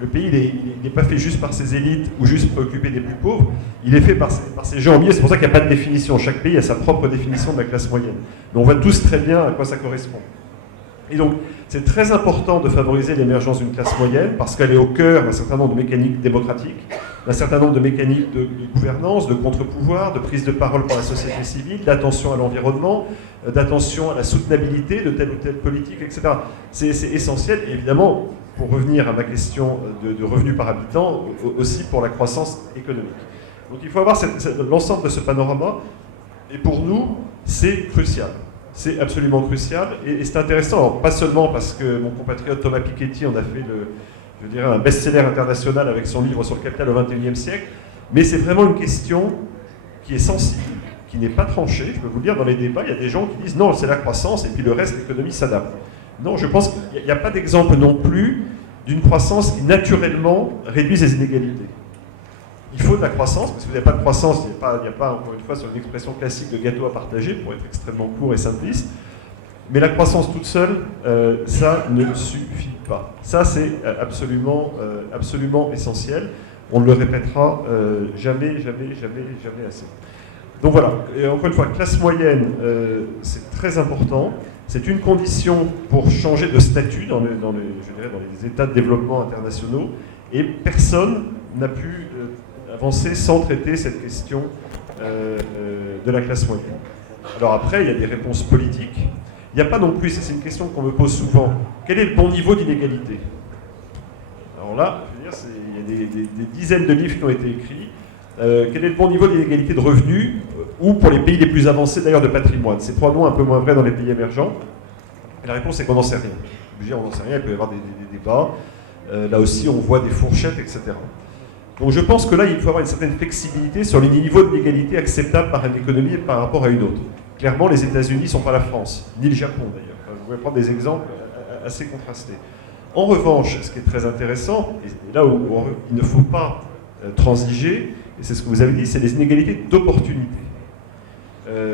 Le pays, il n'est pas fait juste par ses élites ou juste préoccupé des plus pauvres, il est fait par ses gens en milieu. C'est pour ça qu'il n'y a pas de définition. Chaque pays a sa propre définition de la classe moyenne. Mais on voit tous très bien à quoi ça correspond. Et donc, c'est très important de favoriser l'émergence d'une classe moyenne parce qu'elle est au cœur d'un certain nombre de mécaniques démocratiques, d'un certain nombre de mécaniques de gouvernance, de contre-pouvoir, de prise de parole pour la société civile, d'attention à l'environnement, d'attention à la soutenabilité de telle ou telle politique, etc. C'est essentiel, et évidemment, pour revenir à ma question de revenus par habitant, aussi pour la croissance économique. Donc il faut avoir l'ensemble de ce panorama, et pour nous, c'est crucial. C'est absolument crucial, et c'est intéressant, alors, pas seulement parce que mon compatriote Thomas Piketty en a fait un best-seller international avec son livre sur le capital au XXIe siècle, mais c'est vraiment une question qui est sensible, qui n'est pas tranchée. Je peux vous le dire, dans les débats, il y a des gens qui disent non, c'est la croissance, et puis le reste, l'économie s'adapte. Non, je pense qu'il n'y a pas d'exemple non plus d'une croissance qui naturellement réduise les inégalités. Il faut de la croissance, parce que si vous n'avez pas de croissance, il n'y a pas, encore une fois, sur une expression classique de gâteau à partager, pour être extrêmement court et simpliste. Mais la croissance toute seule, ça ne suffit pas. Ça, c'est absolument essentiel. On ne le répétera jamais assez. Donc voilà, et encore une fois, classe moyenne, c'est très important. C'est une condition pour changer de statut dans les états de développement internationaux. Et personne n'a pu avancer sans traiter cette question de la classe moyenne. Alors après, il y a des réponses politiques. Il n'y a pas non plus, c'est une question qu'on me pose souvent, quel est le bon niveau d'inégalité? Alors là, je veux dire, il y a des dizaines de livres qui ont été écrits. Quel est le bon niveau d'inégalité de revenus ou pour les pays les plus avancés d'ailleurs de patrimoine? C'est probablement un peu moins vrai dans les pays émergents. Et la réponse est qu'on n'en sait rien. On n'en sait rien, il peut y avoir des débats. Là aussi, on voit des fourchettes, etc. Donc je pense que là, il faut avoir une certaine flexibilité sur les niveaux d'inégalité acceptables par une économie et par rapport à une autre. Clairement, les États-Unis ne sont pas la France, ni le Japon d'ailleurs. Enfin, vous pouvez prendre des exemples assez contrastés. En revanche, ce qui est très intéressant, et là où il ne faut pas transiger, et c'est ce que vous avez dit, c'est les inégalités d'opportunité.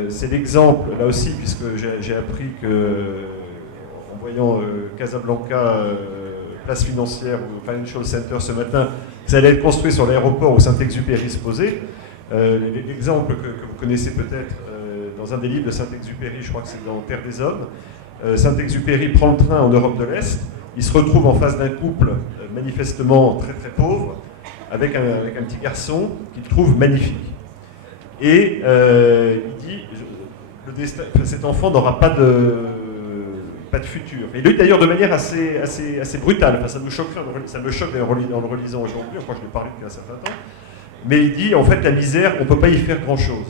C'est l'exemple, là aussi, puisque j'ai appris que, en voyant Casablanca, place financière ou Financial Center ce matin, ça allait être construit sur l'aéroport où Saint-Exupéry se posait. L'exemple que vous connaissez peut-être dans un des livres de Saint-Exupéry, je crois que c'est dans Terre des Hommes, Saint-Exupéry prend le train en Europe de l'Est, il se retrouve en face d'un couple manifestement très très pauvre, avec un petit garçon qu'il trouve magnifique. Et il dit, cet enfant n'aura pas de futur. Et il le dit d'ailleurs de manière assez brutale. Enfin, ça me choque en le relisant aujourd'hui, enfin je l'ai parlé depuis un certain temps. Mais il dit, en fait, la misère, on ne peut pas y faire grand-chose.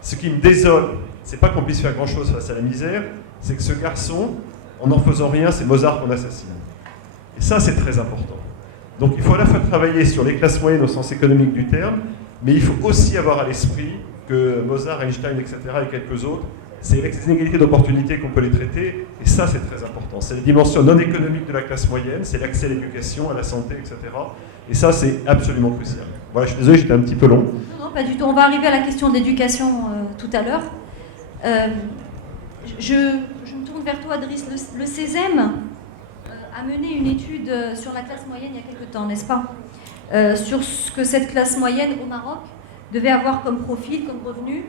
Ce qui me désole, c'est pas qu'on puisse faire grand-chose face à la misère, c'est que ce garçon, en n'en faisant rien, c'est Mozart qu'on assassine. Et ça, c'est très important. Donc il faut à la fois travailler sur les classes moyennes au sens économique du terme, mais il faut aussi avoir à l'esprit que Mozart, Einstein, etc. et quelques autres, c'est avec ces inégalités d'opportunités qu'on peut les traiter, et ça c'est très important. C'est la dimension non économique de la classe moyenne, c'est l'accès à l'éducation, à la santé, etc. Et ça c'est absolument crucial. Voilà, je suis désolé, j'étais un petit peu long. Non, pas du tout. On va arriver à la question de l'éducation tout à l'heure. Je me tourne vers toi, Driss. Le CESEM a mené une étude sur la classe moyenne il y a quelque temps, n'est-ce pas? Sur ce que cette classe moyenne au Maroc devait avoir comme profil, comme revenu.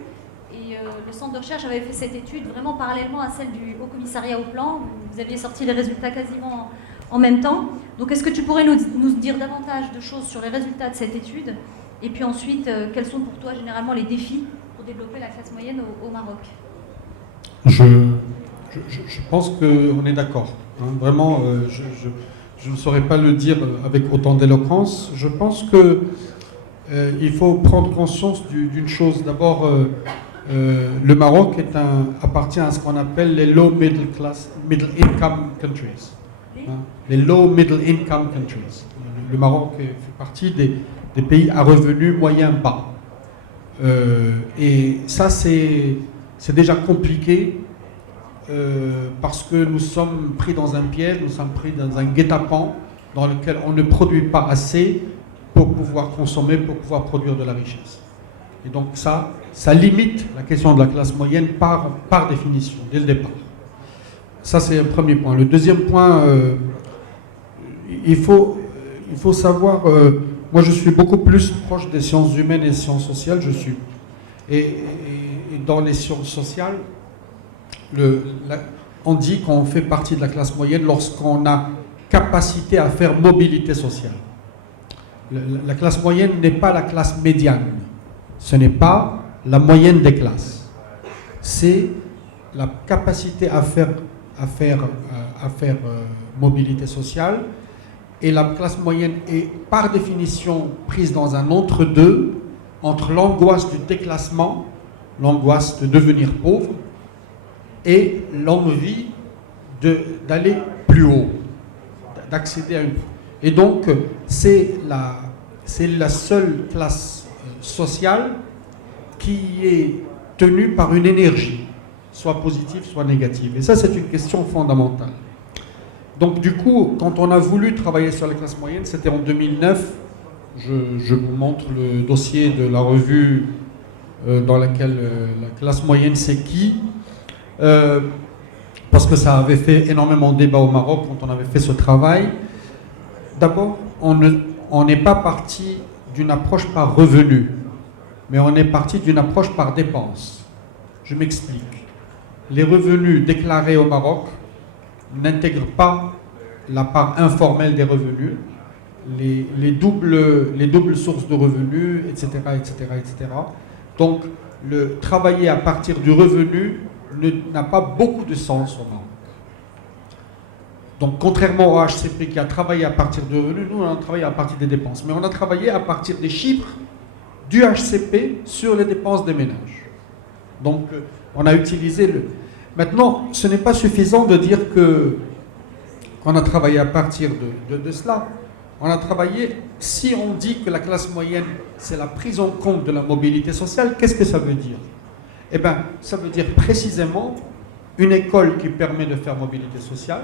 Et le centre de recherche avait fait cette étude vraiment parallèlement à celle du Haut Commissariat au Plan. Vous aviez sorti les résultats quasiment en même temps. Donc est-ce que tu pourrais nous dire davantage de choses sur les résultats de cette étude? Et puis ensuite, quels sont pour toi généralement les défis pour développer la classe moyenne au Maroc? Je pense qu'on est d'accord. Hein. Vraiment, je ne saurais pas le dire avec autant d'éloquence. Je pense qu'il faut prendre conscience d'une chose. D'abord, le Maroc appartient à ce qu'on appelle les low middle income countries. Les low middle income countries. Le Maroc fait partie des pays à revenus moyens bas. Et ça, c'est déjà compliqué parce que nous sommes pris dans un piège, nous sommes pris dans un guet-apens dans lequel on ne produit pas assez pour pouvoir consommer, pour pouvoir produire de la richesse. Et donc ça limite la question de la classe moyenne par définition, dès le départ. Ça, c'est un premier point. Le deuxième point, il faut savoir, moi je suis beaucoup plus proche des sciences humaines et des sciences sociales, et dans les sciences sociales, on dit qu'on fait partie de la classe moyenne lorsqu'on a capacité à faire mobilité sociale. La classe moyenne n'est pas la classe médiane. Ce n'est pas la moyenne des classes. C'est la capacité à faire mobilité sociale. Et la classe moyenne est par définition prise dans un entre-deux entre l'angoisse du déclassement, l'angoisse de devenir pauvre, et l'envie d'aller plus haut, d'accéder à une... Et donc, c'est la seule classe sociale qui est tenue par une énergie, soit positive, soit négative. Et ça, c'est une question fondamentale. Donc, du coup, quand on a voulu travailler sur la classe moyenne, c'était en 2009. Je vous montre le dossier de la revue dans laquelle la classe moyenne, c'est qui ? Parce que ça avait fait énormément de débat au Maroc quand on avait fait ce travail. D'abord, on n'est pas parti d'une approche par revenu, mais on est parti d'une approche par dépense. Je m'explique. Les revenus déclarés au Maroc n'intègrent pas la part informelle des revenus, les doubles sources de revenus, etc., etc., etc. Donc, le travailler à partir du revenu n'a pas beaucoup de sens au Maroc. Donc, contrairement au HCP qui a travaillé à partir de revenus, nous, on a travaillé à partir des dépenses. Mais on a travaillé à partir des chiffres du HCP sur les dépenses des ménages. Donc, on a utilisé le... Maintenant, ce n'est pas suffisant de dire qu'on a travaillé à partir de cela. On a travaillé, si on dit que la classe moyenne, c'est la prise en compte de la mobilité sociale, qu'est-ce que ça veut dire ? Eh bien, ça veut dire précisément une école qui permet de faire mobilité sociale.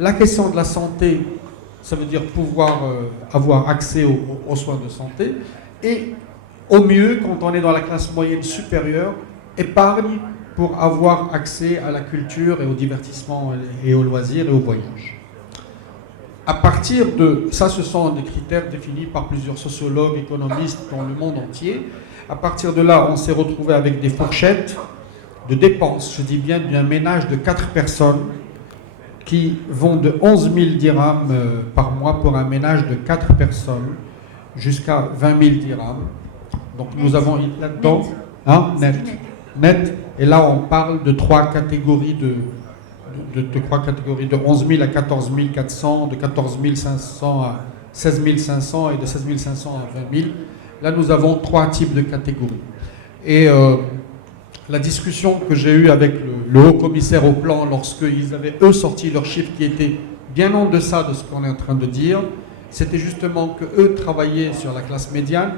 La question de la santé, ça veut dire pouvoir avoir accès aux soins de santé. Et au mieux, quand on est dans la classe moyenne supérieure, épargne pour avoir accès à la culture et au divertissement et aux loisirs et aux voyages. À partir de ça, ce sont des critères définis par plusieurs sociologues, économistes dans le monde entier. À partir de là, on s'est retrouvé avec des fourchettes de dépenses, je dis bien d'un ménage de 4 personnes qui vont de 11 000 dirhams par mois pour un ménage de 4 personnes jusqu'à 20 000 dirhams. Donc nous avons là-dedans, net. Et là, on parle de 3 catégories de 11 000 à 14 400, de 14 500 à 16 500 et de 16 500 à 20 000. Là, nous avons 3 types de catégories. Et la discussion que j'ai eue avec le haut commissaire au plan, lorsqu'ils avaient, eux, sorti leurs chiffres qui étaient bien en deçà de ce qu'on est en train de dire, c'était justement qu'eux travaillaient sur la classe médiane,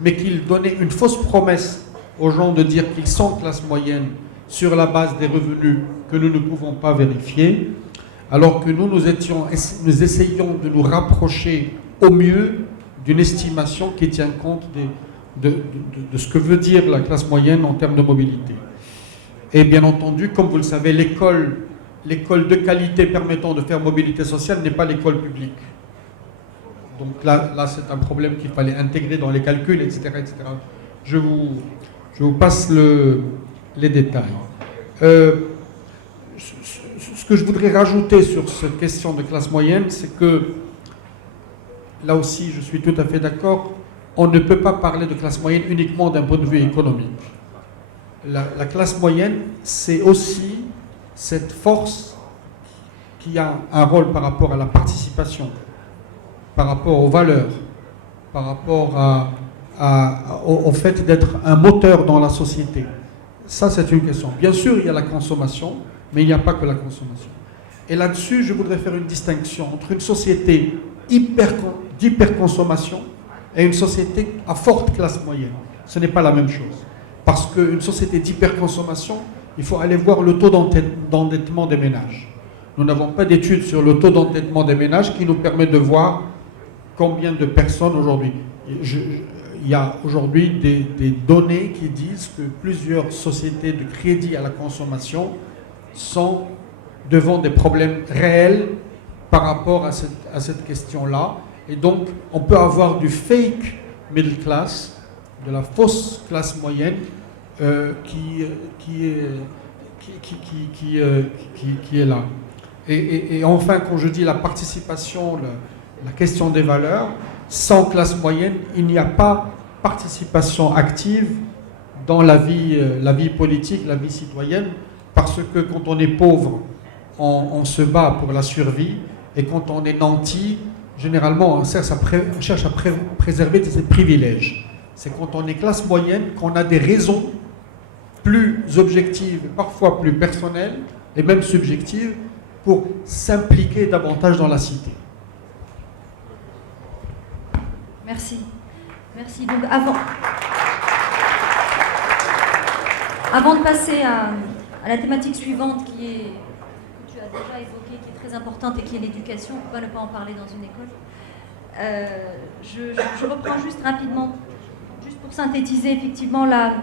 mais qu'ils donnaient une fausse promesse aux gens de dire qu'ils sont classe moyenne sur la base des revenus que nous ne pouvons pas vérifier, alors que nous essayions de nous rapprocher au mieux d'une estimation qui tient compte de ce que veut dire la classe moyenne en termes de mobilité. Et bien entendu, comme vous le savez, l'école de qualité permettant de faire mobilité sociale n'est pas l'école publique. Donc là c'est un problème qu'il fallait intégrer dans les calculs, etc. etc. Je vous passe les détails. Ce que je voudrais rajouter sur cette question de classe moyenne, c'est que, là aussi je suis tout à fait d'accord, on ne peut pas parler de classe moyenne uniquement d'un point de vue économique. La classe moyenne, c'est aussi cette force qui a un rôle par rapport à la participation, par rapport aux valeurs, par rapport au fait d'être un moteur dans la société. Ça, c'est une question. Bien sûr, il y a la consommation, mais il n'y a pas que la consommation. Et là-dessus, je voudrais faire une distinction entre une société d'hyperconsommation et une société à forte classe moyenne. Ce n'est pas la même chose. Parce qu'une société d'hyperconsommation, il faut aller voir le taux d'endettement des ménages. Nous n'avons pas d'études sur le taux d'endettement des ménages qui nous permet de voir combien de personnes aujourd'hui. Il y a aujourd'hui des données qui disent que plusieurs sociétés de crédit à la consommation sont devant des problèmes réels par rapport à cette question-là. Et donc, on peut avoir du fake middle class, de la fausse classe moyenne qui est là. Et enfin, quand je dis la participation, la question des valeurs, sans classe moyenne, il n'y a pas participation active dans la vie politique, la vie citoyenne, parce que quand on est pauvre, on se bat pour la survie, et quand on est nanti, généralement on cherche à préserver ses privilèges. C'est quand on est classe moyenne qu'on a des raisons plus objectives, parfois plus personnelles, et même subjectives, pour s'impliquer davantage dans la cité. Merci. Merci. Donc avant de passer à la thématique suivante que tu as déjà évoquée, qui est très importante et qui est l'éducation, on ne peut pas ne pas en parler dans une école. Je reprends juste rapidement, juste pour synthétiser effectivement la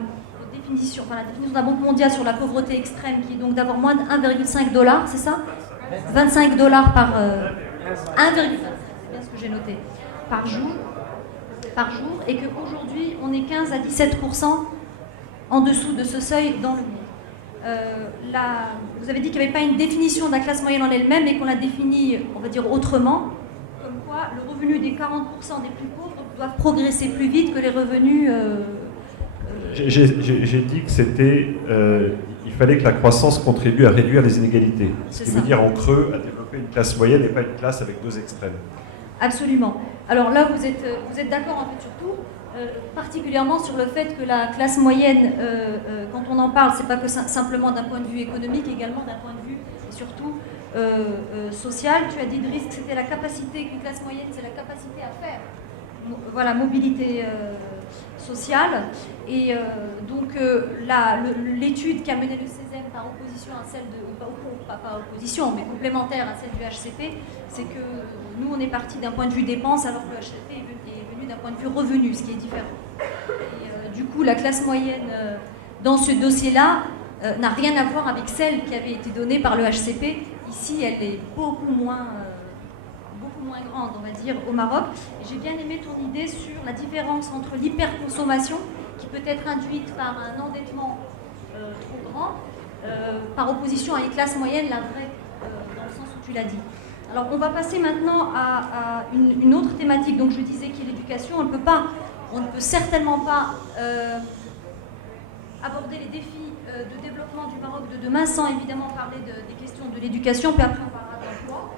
définition de la Banque mondiale sur la pauvreté extrême, qui est donc d'avoir moins de 1,5 $, c'est ça ? 25 $ par 1,5, c'est bien ce que j'ai noté, par jour, et qu'aujourd'hui on est 15 à 17% en dessous de ce seuil dans le monde. Vous avez dit qu'il n'y avait pas une définition de la classe moyenne en elle-même, et qu'on la définit, on va dire, autrement, comme quoi le revenu des 40% des plus pauvres doivent progresser plus vite que les revenus... J'ai dit que c'était... il fallait que la croissance contribue à réduire les inégalités. Ce qui veut dire, en creux, à développer une classe moyenne et pas une classe avec deux extrêmes. Absolument. Alors là, vous êtes d'accord en fait surtout, particulièrement sur le fait que la classe moyenne, quand on en parle, c'est pas que simplement d'un point de vue économique, également d'un point de vue et surtout social. Tu as dit, Driss, que c'était la capacité, qu'une classe moyenne, c'est la capacité à faire, voilà, mobilité sociale. Et donc l'étude qu'a menée le CESEM par opposition à celle de, pas opposition, mais complémentaire à celle du HCP, c'est que nous on est parti d'un point de vue dépenses, alors que le HCP est venu d'un point de vue revenu, ce qui est différent. Et du coup, la classe moyenne dans ce dossier-là n'a rien à voir avec celle qui avait été donnée par le HCP. Ici, elle est beaucoup moins grande, on va dire, au Maroc. Et j'ai bien aimé ton idée sur la différence entre l'hyperconsommation, qui peut être induite par un endettement trop grand, par opposition à une classe moyenne, la vraie, dans le sens où tu l'as dit. Alors, on va passer maintenant à une autre thématique, donc je disais, qui est l'éducation. On ne peut certainement pas aborder les défis de développement du Maroc de demain sans évidemment parler des questions de l'éducation, puis après on parlera d'emploi.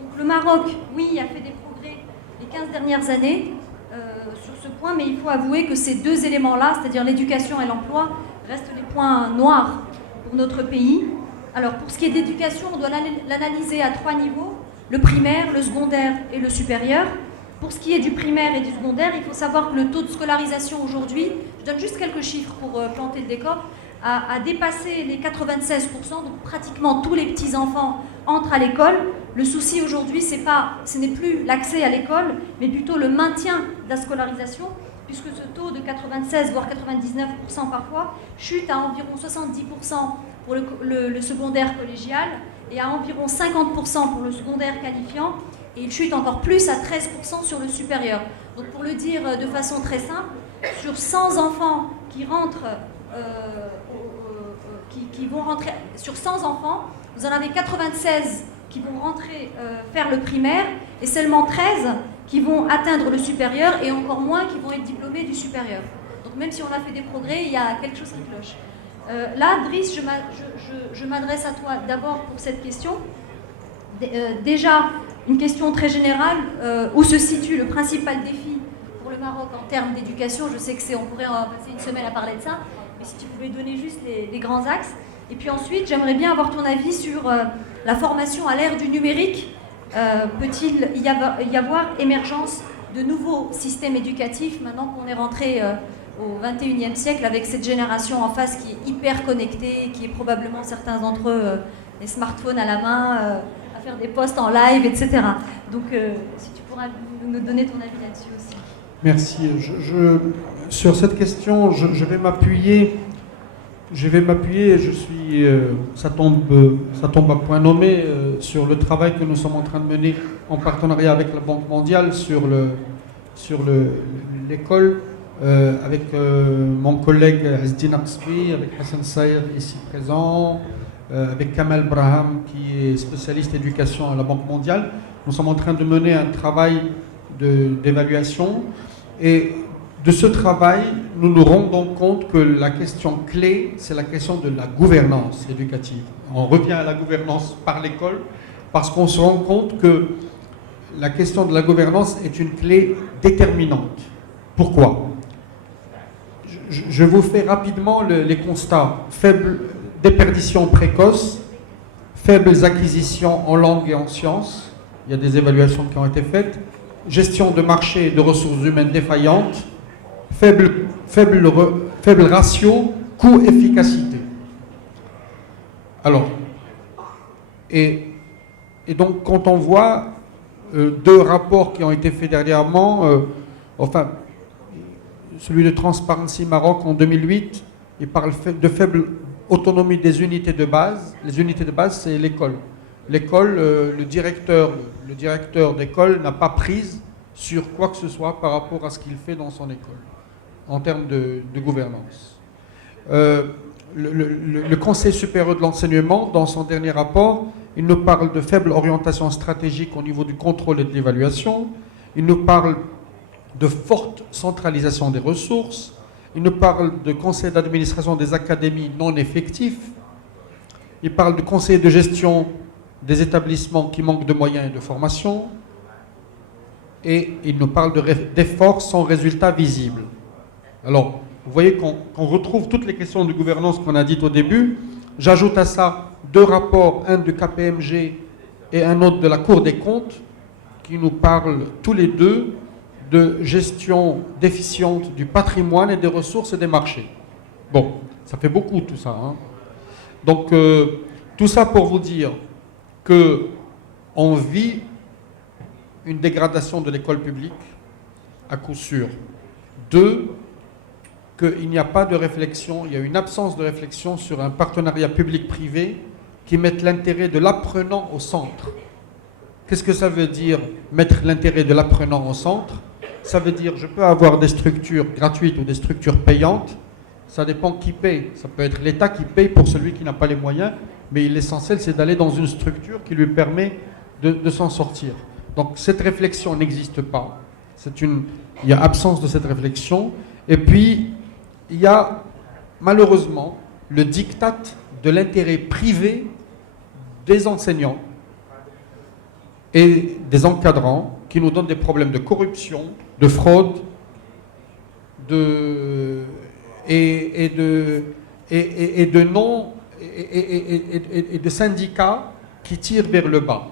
Donc le Maroc, oui, a fait des progrès les 15 dernières années sur ce point, mais il faut avouer que ces deux éléments-là, c'est-à-dire l'éducation et l'emploi, restent les points noirs pour notre pays. Alors pour ce qui est d'éducation, on doit l'analyser à 3 niveaux, le primaire, le secondaire et le supérieur. Pour ce qui est du primaire et du secondaire, il faut savoir que le taux de scolarisation aujourd'hui, je donne juste quelques chiffres pour planter le décor, a dépassé les 96%, donc pratiquement tous les petits-enfants entrent à l'école. Le souci aujourd'hui, ce n'est plus l'accès à l'école, mais plutôt le maintien de la scolarisation, puisque ce taux de 96, voire 99% parfois, chute à environ 70% pour le secondaire collégial et à environ 50% pour le secondaire qualifiant, et il chute encore plus à 13% sur le supérieur. Donc pour le dire de façon très simple, sur 100 enfants qui rentrent, qui vont rentrer, sur 100 enfants, vous en avez 96 qui vont rentrer faire le primaire et seulement 13 qui vont atteindre le supérieur et encore moins qui vont être diplômés du supérieur. Donc même si on a fait des progrès, il y a quelque chose qui cloche. Là, Driss, je m'adresse à toi d'abord pour cette question. Déjà, une question très générale, où se situe le principal défi pour le Maroc en termes d'éducation? Je sais que on pourrait en passer une semaine à parler de ça, mais si tu pouvais donner juste les grands axes. Et puis ensuite, j'aimerais bien avoir ton avis sur la formation à l'ère du numérique. Peut-il y avoir émergence de nouveaux systèmes éducatifs maintenant qu'on est rentré au 21e siècle avec cette génération en face qui est hyper connectée, qui est probablement certains d'entre eux les smartphones à la main, à faire des posts en live, etc. Donc si tu pourras nous donner ton avis là-dessus aussi. Merci. Sur cette question, je vais m'appuyer. Ça tombe à point nommé sur le travail que nous sommes en train de mener en partenariat avec la Banque mondiale sur l'école, avec mon collègue Azdin Aqsbi, avec Hassan Saïr ici présent, avec Kamal Braham qui est spécialiste éducation à la Banque mondiale. Nous sommes en train de mener un travail d'évaluation et de ce travail, nous nous rendons compte que la question clé, c'est la question de la gouvernance éducative. On revient à la gouvernance par l'école parce qu'on se rend compte que la question de la gouvernance est une clé déterminante. Pourquoi ? Je vous fais rapidement les constats. Faible déperdition précoce, faibles acquisitions en langue et en sciences, il y a des évaluations qui ont été faites, gestion de marché et de ressources humaines défaillantes, faible ratio, coût-efficacité. Alors, et donc quand on voit deux rapports qui ont été faits dernièrement, celui de Transparency Maroc en 2008, il parle de faible autonomie des unités de base. Les unités de base, c'est l'école. L'école, le directeur d'école n'a pas prise sur quoi que ce soit par rapport à ce qu'il fait dans son école, en termes de gouvernance. Le Conseil supérieur de l'enseignement, dans son dernier rapport, il nous parle de faible orientation stratégique au niveau du contrôle et de l'évaluation. Il nous parle de forte centralisation des ressources. Il nous parle de conseil d'administration des académies non effectifs. Il parle de conseil de gestion des établissements qui manquent de moyens et de formation. Et il nous parle d'efforts sans résultat visible. Alors, vous voyez qu'on retrouve toutes les questions de gouvernance qu'on a dites au début. J'ajoute à ça deux rapports, un du KPMG et un autre de la Cour des comptes, qui nous parlent tous les deux de gestion déficiente du patrimoine et des ressources et des marchés. Bon, ça fait beaucoup tout ça. Hein. Donc, tout ça pour vous dire qu'on vit une dégradation de l'école publique, à coup sûr. Deux, qu'il n'y a pas de réflexion, il y a une absence de réflexion sur un partenariat public-privé qui mette l'intérêt de l'apprenant au centre. Qu'est-ce que ça veut dire, mettre l'intérêt de l'apprenant au centre ? Ça veut dire, je peux avoir des structures gratuites ou des structures payantes, ça dépend qui paye. Ça peut être l'État qui paye pour celui qui n'a pas les moyens, mais l'essentiel, c'est d'aller dans une structure qui lui permet de s'en sortir. Donc cette réflexion n'existe pas. Il y a absence de cette réflexion. Et puis, il y a malheureusement le diktat de l'intérêt privé des enseignants et des encadrants qui nous donnent des problèmes de corruption, de fraude, et de syndicats qui tirent vers le bas,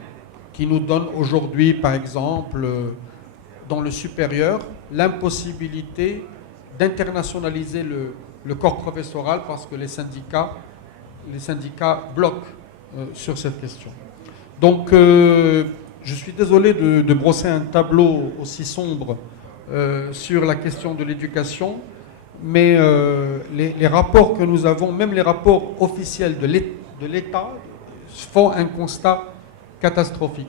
qui nous donnent aujourd'hui, par exemple, dans le supérieur, l'impossibilité d'internationaliser le corps professoral parce que les syndicats bloquent sur cette question. Donc, je suis désolé de brosser un tableau aussi sombre sur la question de l'éducation, mais les rapports que nous avons, même les rapports officiels de l'État, font un constat catastrophique.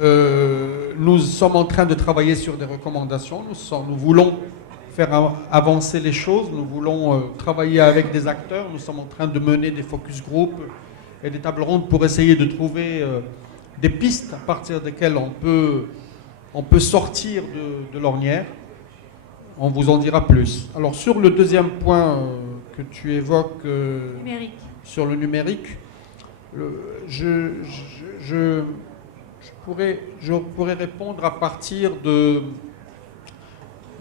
Nous sommes en train de travailler sur des recommandations, nous voulons faire avancer les choses, nous voulons travailler avec des acteurs, nous sommes en train de mener des focus group et des tables rondes pour essayer de trouver des pistes à partir desquelles on peut sortir de l'ornière. On vous en dira plus. Alors sur le deuxième point que tu évoques sur le numérique, je pourrais répondre à partir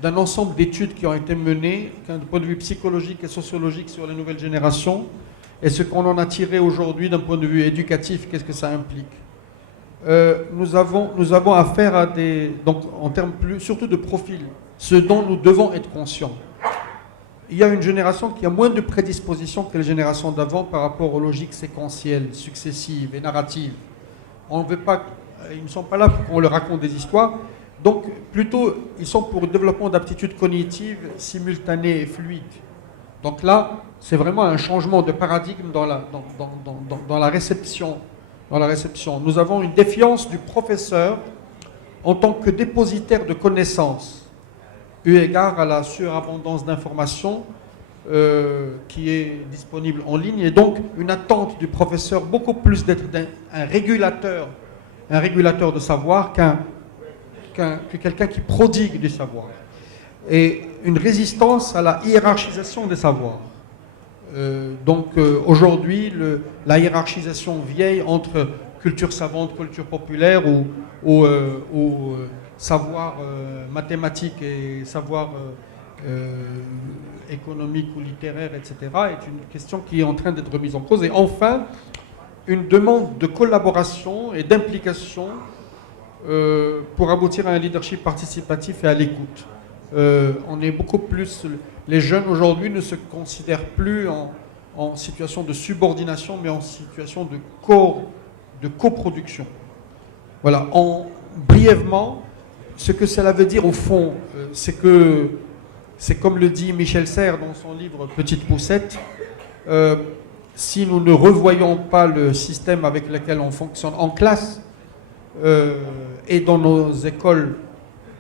d'un ensemble d'études qui ont été menées, d'un point de vue psychologique et sociologique sur les nouvelles générations, et ce qu'on en a tiré aujourd'hui d'un point de vue éducatif, qu'est-ce que ça implique. Nous avons affaire à donc en termes surtout de profil, ce dont nous devons être conscients. Il y a une génération qui a moins de prédispositions que les générations d'avant par rapport aux logiques séquentielles, successives et narratives. Ils ne sont pas là pour qu'on leur raconte des histoires, donc plutôt ils sont pour le développement d'aptitudes cognitives simultanées et fluides. Donc là, c'est vraiment un changement de paradigme dans la réception. Nous avons une défiance du professeur en tant que dépositaire de connaissances, eu égard à la surabondance d'informations qui est disponible en ligne, et donc une attente du professeur beaucoup plus d'être un régulateur de savoir que quelqu'un qui prodigue du savoir, et une résistance à la hiérarchisation des savoirs. Aujourd'hui, la hiérarchisation vieille entre culture savante, culture populaire ou savoir mathématique et savoir économique ou littéraire, etc., est une question qui est en train d'être remise en cause. Et enfin, une demande de collaboration et d'implication pour aboutir à un leadership participatif et à l'écoute. On est beaucoup plus... Les jeunes aujourd'hui ne se considèrent plus en situation de subordination, mais en situation de coproduction. Voilà. Brièvement, ce que cela veut dire au fond, c'est comme le dit Michel Serres dans son livre Petite Poussette, si nous ne revoyons pas le système avec lequel on fonctionne en classe et dans nos écoles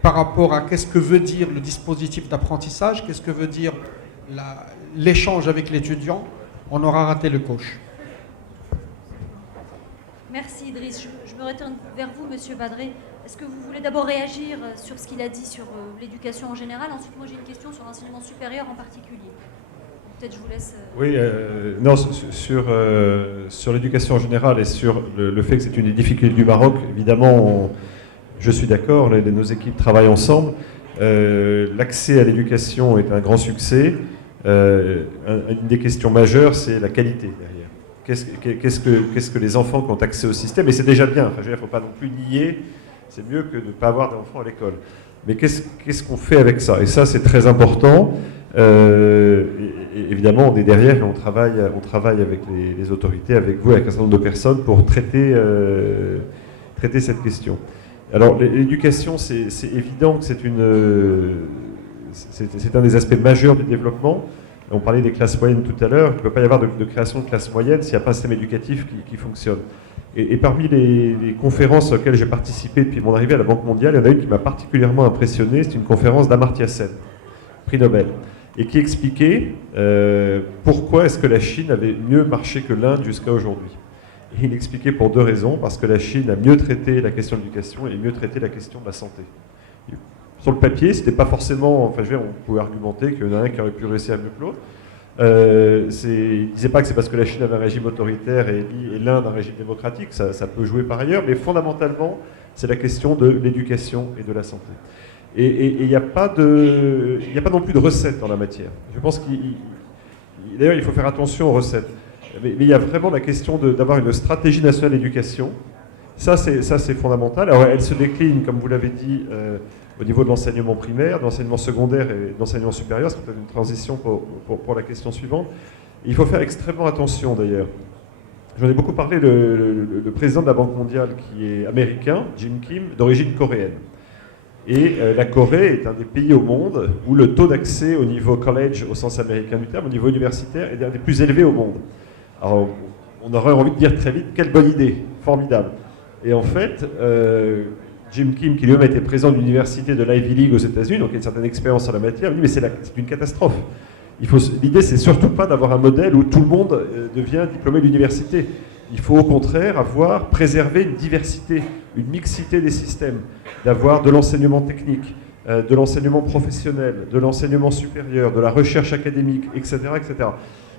par rapport à qu'est-ce que veut dire le dispositif d'apprentissage, qu'est-ce que veut dire l'échange avec l'étudiant, on aura raté le coche. Merci Idriss. Je me retourne vers vous, Monsieur Badré. Est-ce que vous voulez d'abord réagir sur ce qu'il a dit sur l'éducation en général? Ensuite, moi j'ai une question sur l'enseignement supérieur en particulier. Peut-être je vous laisse... Oui, non, sur l'éducation en général et sur le fait que c'est une des difficultés du Maroc, évidemment, je suis d'accord, nos équipes travaillent ensemble. L'accès à l'éducation est un grand succès. Une des questions majeures, c'est la qualité derrière. Qu'est-ce que les enfants qui ont accès au système, et c'est déjà bien, il ne faut pas non plus nier, c'est mieux que de ne pas avoir d'enfants à l'école. Mais qu'est-ce qu'on fait avec ça? Et ça, c'est très important. Et évidemment, on est derrière et on travaille avec les autorités, avec vous, avec un certain nombre de personnes pour traiter cette question. Alors, l'éducation, c'est évident que c'est un des aspects majeurs du développement. On parlait des classes moyennes tout à l'heure. Il ne peut pas y avoir de création de classe moyenne s'il n'y a pas un système éducatif qui fonctionne. Et parmi les conférences auxquelles j'ai participé depuis mon arrivée à la Banque mondiale, il y en a une qui m'a particulièrement impressionné. C'est une conférence d'Amartya Sen, prix Nobel, et qui expliquait pourquoi est-ce que la Chine avait mieux marché que l'Inde jusqu'à aujourd'hui. Et il expliquait pour deux raisons, parce que la Chine a mieux traité la question de l'éducation et mieux traité la question de la santé. Sur le papier, c'était pas forcément... Enfin, on pouvait argumenter qu'il y en a un qui aurait pu réussir mieux que l'autre. Il ne disait pas que c'est parce que la Chine avait un régime autoritaire et l'Inde un régime démocratique, ça peut jouer par ailleurs, mais fondamentalement, c'est la question de l'éducation et de la santé. Et il n'y a pas non plus de recettes en la matière. Je pense d'ailleurs, il faut faire attention aux recettes. Mais il y a vraiment la question d'avoir une stratégie nationale d'éducation. Ça, c'est fondamental. Alors, elle se décline, comme vous l'avez dit, au niveau de l'enseignement primaire, de l'enseignement secondaire et de l'enseignement supérieur. C'est peut-être une transition pour la question suivante. Il faut faire extrêmement attention, d'ailleurs. J'en ai beaucoup parlé, le président de la Banque mondiale, qui est américain, Jim Kim, d'origine coréenne. Et la Corée est un des pays au monde où le taux d'accès au niveau college, au sens américain du terme, au niveau universitaire, est un des plus élevés au monde. Alors, on aurait envie de dire très vite, quelle bonne idée, formidable. Et en fait, Jim Kim, qui lui-même a été président de l'université de l'Ivy League aux États-Unis, donc il a une certaine expérience en la matière, lui dit mais c'est une catastrophe. L'idée, c'est surtout pas d'avoir un modèle où tout le monde devient diplômé de l'université. Il faut au contraire préserver une diversité, une mixité des systèmes, d'avoir de l'enseignement technique, de l'enseignement professionnel, de l'enseignement supérieur, de la recherche académique, etc. etc.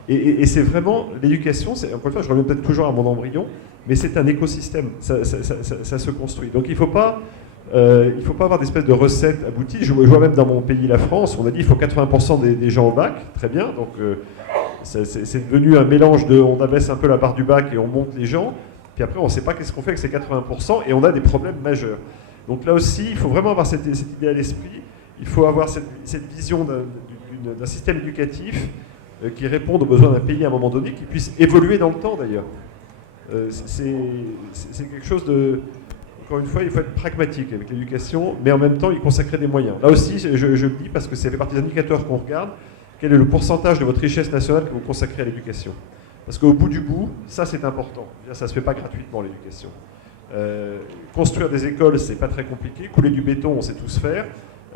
Et c'est vraiment l'éducation, encore une fois, je reviens peut-être toujours à mon embryon, mais c'est un écosystème, ça se construit. Donc il ne faut pas Il ne faut pas avoir d'espèce de recette aboutie. Je vois même dans mon pays, la France, on a dit qu'il faut 80% des gens au bac, très bien. Donc c'est devenu un mélange de, on abaisse un peu la barre du bac et on monte les gens. Puis après, on ne sait pas qu'est-ce qu'on fait avec ces 80% et on a des problèmes majeurs. Donc là aussi, il faut vraiment avoir cette idée à l'esprit. Il faut avoir cette vision d'un système éducatif qui réponde aux besoins d'un pays à un moment donné, qui puisse évoluer dans le temps d'ailleurs. C'est quelque chose de... Encore une fois, il faut être pragmatique avec l'éducation, mais en même temps, y consacrer des moyens. Là aussi, je le dis parce que ça fait partie des indicateurs qu'on regarde. Quel est le pourcentage de votre richesse nationale que vous consacrez à l'éducation? Parce qu'au bout du bout, ça c'est important. Ça ne se fait pas gratuitement, l'éducation. Construire des écoles, c'est pas très compliqué. Couler du béton, on sait tous faire.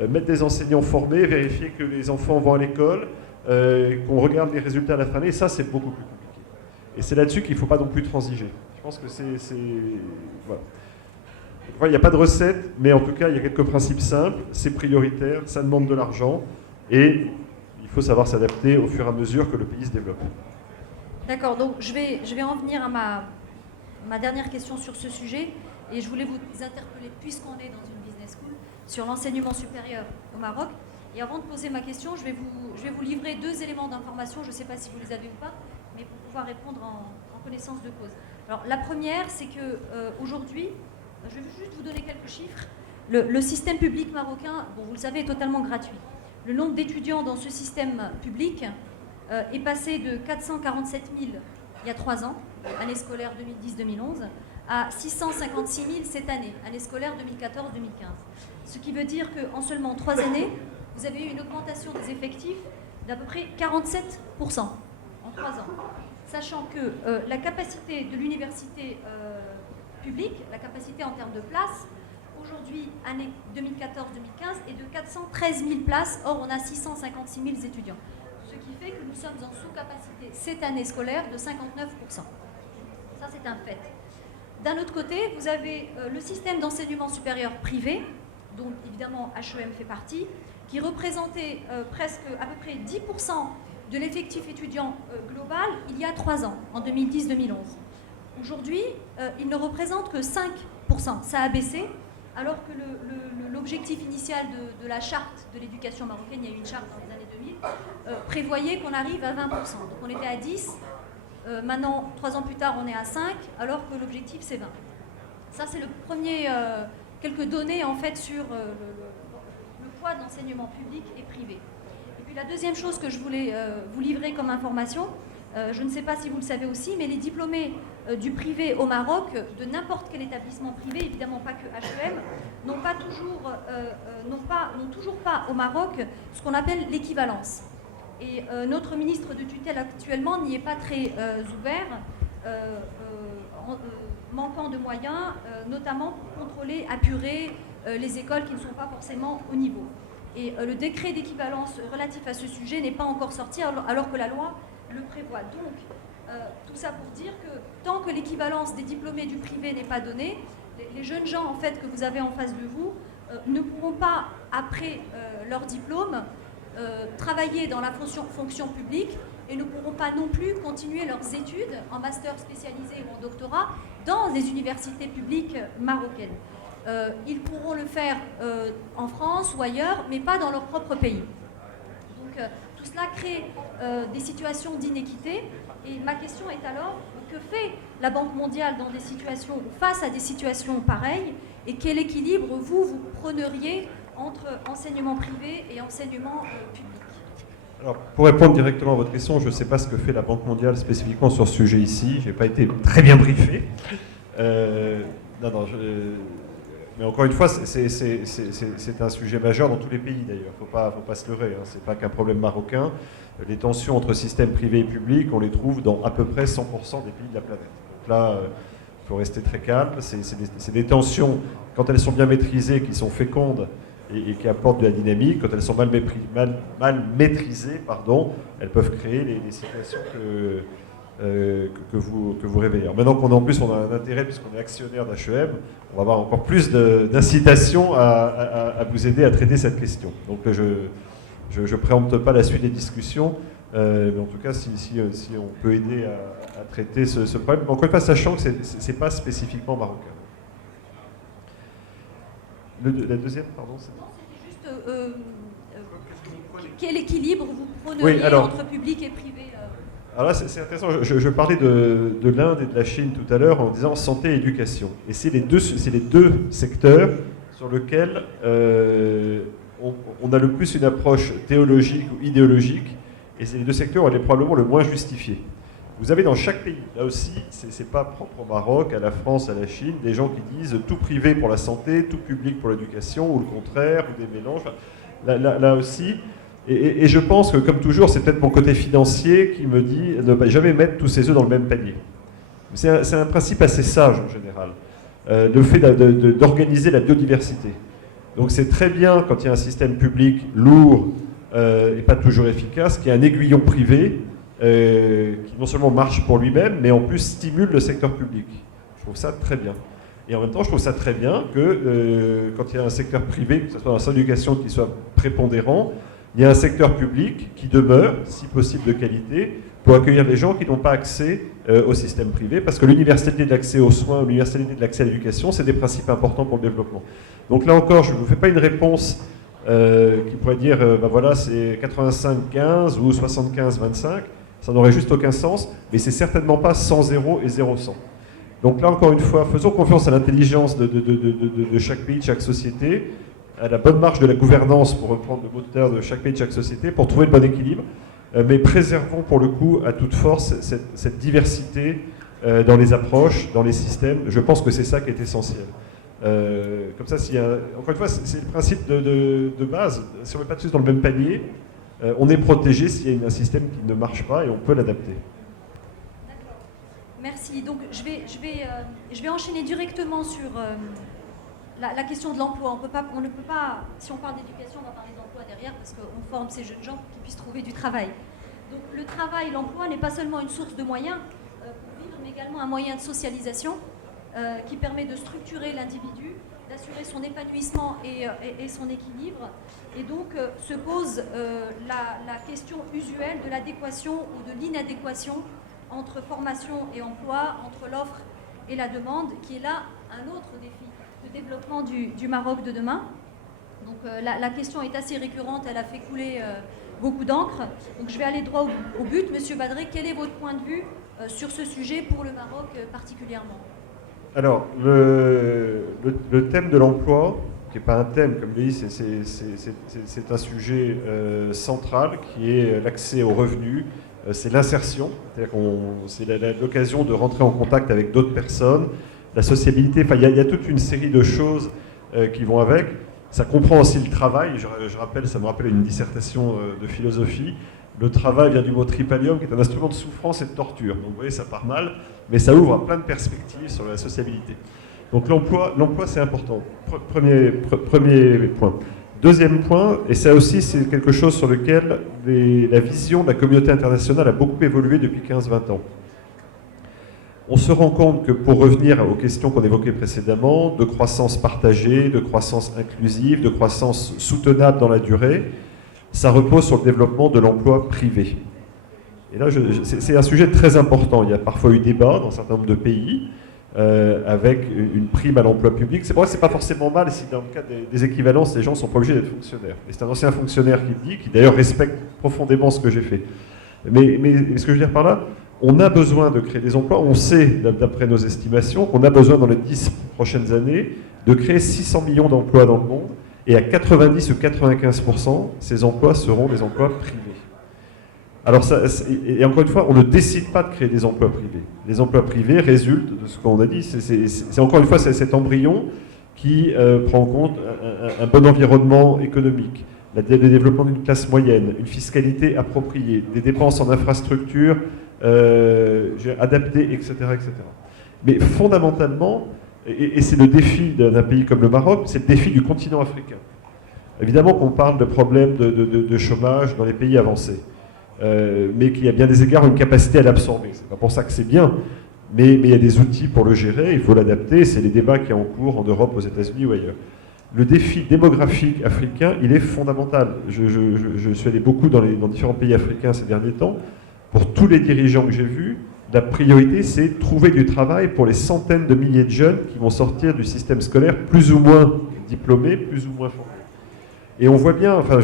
Mettre des enseignants formés, vérifier que les enfants vont à l'école, qu'on regarde les résultats à la fin d'année, ça c'est beaucoup plus compliqué. Et c'est là-dessus qu'il ne faut pas non plus transiger. Je pense que voilà. Il n'y a pas de recette, mais en tout cas, il y a quelques principes simples, c'est prioritaire, ça demande de l'argent, et il faut savoir s'adapter au fur et à mesure que le pays se développe. D'accord, donc je vais en venir à ma dernière question sur ce sujet, et je voulais vous interpeller, puisqu'on est dans une business school, sur l'enseignement supérieur au Maroc. Et avant de poser ma question, je vais vous livrer 2 éléments d'information, je ne sais pas si vous les avez ou pas, mais pour pouvoir répondre en connaissance de cause. Alors la première, c'est que aujourd'hui, je vais juste vous donner quelques chiffres. Le système public marocain, bon, vous le savez, est totalement gratuit. Le nombre d'étudiants dans ce système public est passé de 447 000 il y a 3 ans, année scolaire 2010-2011, à 656 000 cette année, année scolaire 2014-2015. Ce qui veut dire qu'en seulement 3 années, vous avez eu une augmentation des effectifs d'à peu près 47% en 3 ans. Sachant que la capacité de l'université publique, la capacité en termes de places, aujourd'hui, année 2014-2015, est de 413 000 places. Or, on a 656 000 étudiants. Ce qui fait que nous sommes en sous-capacité cette année scolaire de 59%. Ça, c'est un fait. D'un autre côté, vous avez le système d'enseignement supérieur privé, dont évidemment HEM fait partie, qui représentait presque à peu près 10% de l'effectif étudiant global il y a 3 ans, en 2010-2011. Aujourd'hui, il ne représente que 5%. Ça a baissé, alors que l'objectif initial de la charte de l'éducation marocaine, il y a eu une charte dans les années 2000, prévoyait qu'on arrive à 20%. Donc on était à 10, maintenant, 3 ans plus tard, on est à 5, alors que l'objectif, c'est 20. Ça, c'est le premier, quelques données, en fait, sur le poids de l'enseignement public et privé. Et puis la deuxième chose que je voulais vous livrer comme information, je ne sais pas si vous le savez aussi, mais les diplômés du privé au Maroc, de n'importe quel établissement privé, évidemment pas que HEM, n'ont toujours pas au Maroc ce qu'on appelle l'équivalence. Et notre ministre de tutelle actuellement n'y est pas très ouvert, manquant de moyens, notamment pour contrôler, apurer les écoles qui ne sont pas forcément au niveau. Et le décret d'équivalence relatif à ce sujet n'est pas encore sorti, alors que la loi le prévoit. Donc, tout ça pour dire que tant que l'équivalence des diplômés du privé n'est pas donnée, les jeunes gens en fait, que vous avez en face de vous ne pourront pas, après leur diplôme, travailler dans la fonction publique et ne pourront pas non plus continuer leurs études en master spécialisé ou en doctorat dans les universités publiques marocaines. Ils pourront le faire en France ou ailleurs, mais pas dans leur propre pays. Donc tout cela crée des situations d'inéquité. Et ma question est alors, que fait la Banque mondiale dans des situations, face à des situations pareilles, et quel équilibre vous prôneriez entre enseignement privé et enseignement public? Alors, pour répondre directement à votre question, je ne sais pas ce que fait la Banque mondiale spécifiquement sur ce sujet ici. Je n'ai pas été très bien briefé. Mais encore une fois, c'est un sujet majeur dans tous les pays d'ailleurs. Il ne faut pas se leurrer. Ce n'est pas qu'un problème marocain. Les tensions entre système privé et public, on les trouve dans à peu près 100% des pays de la planète. Donc là, il faut rester très calme. C'est des tensions, quand elles sont bien maîtrisées, qui sont fécondes et qui apportent de la dynamique. Quand elles sont mal maîtrisées, elles peuvent créer les situations que vous révélez. Alors maintenant qu'on on a un intérêt, puisqu'on est actionnaire d'HEM, on va avoir encore plus d'incitation à vous aider à traiter cette question. Donc je ne préempte pas la suite des discussions, mais en tout cas, si on peut aider à traiter ce problème, encore une fois, sachant que ce n'est pas spécifiquement marocain. La deuxième, pardon, c'est... Non, c'était juste quel équilibre vous prôneriez Oui, alors, entre public et privé alors là, c'est intéressant. Je parlais de l'Inde et de la Chine tout à l'heure en disant santé et éducation. Et c'est les deux secteurs sur lesquels on a le plus une approche théologique ou idéologique. Et c'est les deux secteurs où elle est probablement le moins justifiée. Vous avez dans chaque pays, là aussi, c'est pas propre au Maroc, à la France, à la Chine, des gens qui disent tout privé pour la santé, tout public pour l'éducation, ou le contraire, ou des mélanges. Là aussi, et je pense que, comme toujours, c'est peut-être mon côté financier qui me dit ne pas jamais mettre tous ses œufs dans le même panier. C'est un principe assez sage en général, le fait d'organiser la biodiversité. Donc c'est très bien quand il y a un système public lourd et pas toujours efficace, qu'il y a un aiguillon privé qui non seulement marche pour lui-même, mais en plus stimule le secteur public. Je trouve ça très bien. Et en même temps, je trouve ça très bien que quand il y a un secteur privé, que ce soit dans la éducation qui soit prépondérant, il y a un secteur public qui demeure, si possible de qualité, pour accueillir les gens qui n'ont pas accès au système privé, parce que l'universalité de l'accès aux soins, l'universalité de l'accès à l'éducation, c'est des principes importants pour le développement. Donc là encore, je ne vous fais pas une réponse qui pourrait dire, ben voilà, c'est 85-15 ou 75-25, ça n'aurait juste aucun sens, mais c'est certainement pas 100-0 et 0-100. Donc là, encore une fois, faisons confiance à l'intelligence de chaque pays, de chaque société, à la bonne marche de la gouvernance, pour reprendre le mot tout à l'heure, de chaque pays, de chaque société, pour trouver le bon équilibre, mais préservons pour le coup, à toute force, cette diversité dans les approches, dans les systèmes. Je pense que c'est ça qui est essentiel. Comme ça, encore une fois, c'est le principe de base. Si on ne met pas tous dans le même panier, on est protégé s'il y a un système qui ne marche pas et on peut l'adapter. D'accord. Merci. Donc, je vais enchaîner directement sur la question de l'emploi. On ne peut pas, si on parle d'éducation, on va parler d'emploi derrière, parce qu'on forme ces jeunes gens pour qu'ils puissent trouver du travail. Donc, le travail, l'emploi n'est pas seulement une source de moyens pour vivre, mais également un moyen de socialisation qui permet de structurer l'individu, d'assurer son épanouissement et son équilibre. Et donc se pose la question usuelle de l'adéquation ou de l'inadéquation entre formation et emploi, entre l'offre et la demande, qui est là un autre défi de développement du Maroc de demain. Donc la question est assez récurrente, elle a fait couler beaucoup d'encre. Donc je vais aller droit au but. Monsieur Badré, quel est votre point de vue sur ce sujet pour le Maroc particulièrement ? Alors, le thème de l'emploi, qui n'est pas un thème, comme je l'ai dit, c'est un sujet central, qui est l'accès aux revenus, c'est l'insertion, c'est l'occasion de rentrer en contact avec d'autres personnes, la sociabilité, enfin, il y a toute une série de choses qui vont avec. Ça comprend aussi le travail, je rappelle, ça me rappelle une dissertation de philosophie. Le travail vient du mot tripalium, qui est un instrument de souffrance et de torture. Donc vous voyez, ça part mal, mais ça ouvre à plein de perspectives sur la sociabilité. Donc l'emploi c'est important. Premier point. Deuxième point, et ça aussi c'est quelque chose sur lequel la vision de la communauté internationale a beaucoup évolué depuis 15-20 ans. On se rend compte que pour revenir aux questions qu'on évoquait précédemment, de croissance partagée, de croissance inclusive, de croissance soutenable dans la durée, ça repose sur le développement de l'emploi privé. Et là, c'est un sujet très important. Il y a parfois eu débat dans un certain nombre de pays avec une prime à l'emploi public. C'est pour ça que ce n'est pas forcément mal si dans le cas des équivalences, les gens ne sont pas obligés d'être fonctionnaires. Et c'est un ancien fonctionnaire qui le dit, qui d'ailleurs respecte profondément ce que j'ai fait. Mais ce que je veux dire par là, on a besoin de créer des emplois. On sait, d'après nos estimations, qu'on a besoin dans les 10 prochaines années de créer 600 millions d'emplois dans le monde. Et à 90 ou 95%, ces emplois seront des emplois privés. Alors, et encore une fois, on ne décide pas de créer des emplois privés. Les emplois privés résultent de ce qu'on a dit. C'est encore une fois cet embryon qui prend en compte un bon environnement économique, le développement d'une classe moyenne, une fiscalité appropriée, des dépenses en infrastructures adaptées, etc., etc. Mais fondamentalement, et c'est le défi d'un pays comme le Maroc, c'est le défi du continent africain. Évidemment qu'on parle de problèmes de chômage dans les pays avancés, mais qu'il y a bien des égards une capacité à l'absorber. C'est pas pour ça que c'est bien, mais il y a des outils pour le gérer, il faut l'adapter, c'est les débats qui sont en cours en Europe, aux États-Unis ou ailleurs. Le défi démographique africain, il est fondamental. Je suis allé beaucoup dans différents pays africains ces derniers temps. Pour tous les dirigeants que j'ai vus, la priorité, c'est trouver du travail pour les centaines de milliers de jeunes qui vont sortir du système scolaire plus ou moins diplômés, plus ou moins formés. Et on voit bien, enfin,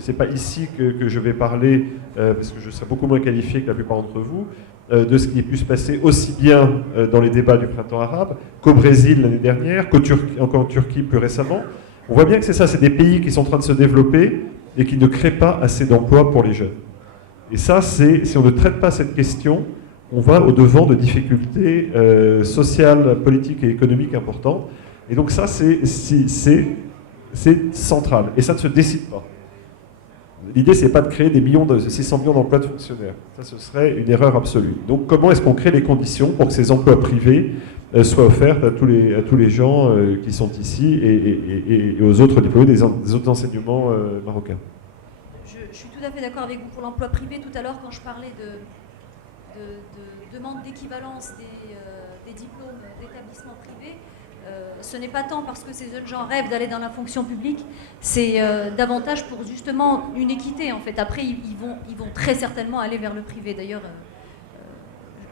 c'est pas ici que je vais parler, parce que je serai beaucoup moins qualifié que la plupart d'entre vous, de ce qui a pu se passer aussi bien dans les débats du printemps arabe qu'au Brésil l'année dernière, encore en Turquie plus récemment. On voit bien que c'est ça, c'est des pays qui sont en train de se développer et qui ne créent pas assez d'emplois pour les jeunes. Et ça, si on ne traite pas cette question, on va au-devant de difficultés sociales, politiques et économiques importantes. Et donc ça, c'est central. Et ça ne se décide pas. L'idée, c'est pas de créer des 600 millions d'emplois de fonctionnaires. Ça, ce serait une erreur absolue. Donc, comment est-ce qu'on crée les conditions pour que ces emplois privés soient offerts à tous les gens qui sont ici et aux autres diplômés des autres enseignements marocains? Je suis tout à fait d'accord avec vous pour l'emploi privé. Tout à l'heure, quand je parlais de demande d'équivalence des diplômes d'établissements privés, ce n'est pas tant parce que ces jeunes gens rêvent d'aller dans la fonction publique, c'est davantage pour justement une équité en fait. Après, ils vont très certainement aller vers le privé. D'ailleurs,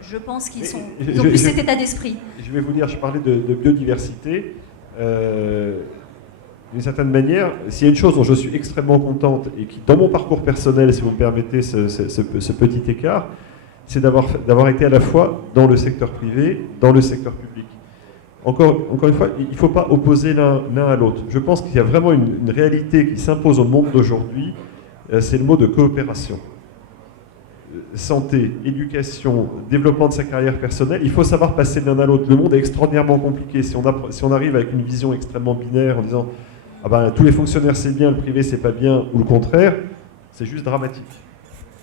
je pense qu'ils ont plus cet état d'esprit. Je vais vous dire, je parlais de biodiversité. D'une certaine manière, s'il y a une chose dont je suis extrêmement contente et qui, dans mon parcours personnel, si vous me permettez ce petit écart, c'est d'avoir été à la fois dans le secteur privé, dans le secteur public. Encore une fois, il ne faut pas opposer l'un à l'autre. Je pense qu'il y a vraiment une réalité qui s'impose au monde d'aujourd'hui, c'est le mot de coopération. Santé, éducation, développement de sa carrière personnelle, il faut savoir passer de l'un à l'autre. Le monde est extraordinairement compliqué. Si on arrive avec une vision extrêmement binaire en disant ah ben, tous les fonctionnaires c'est bien, le privé c'est pas bien, ou le contraire, c'est juste dramatique.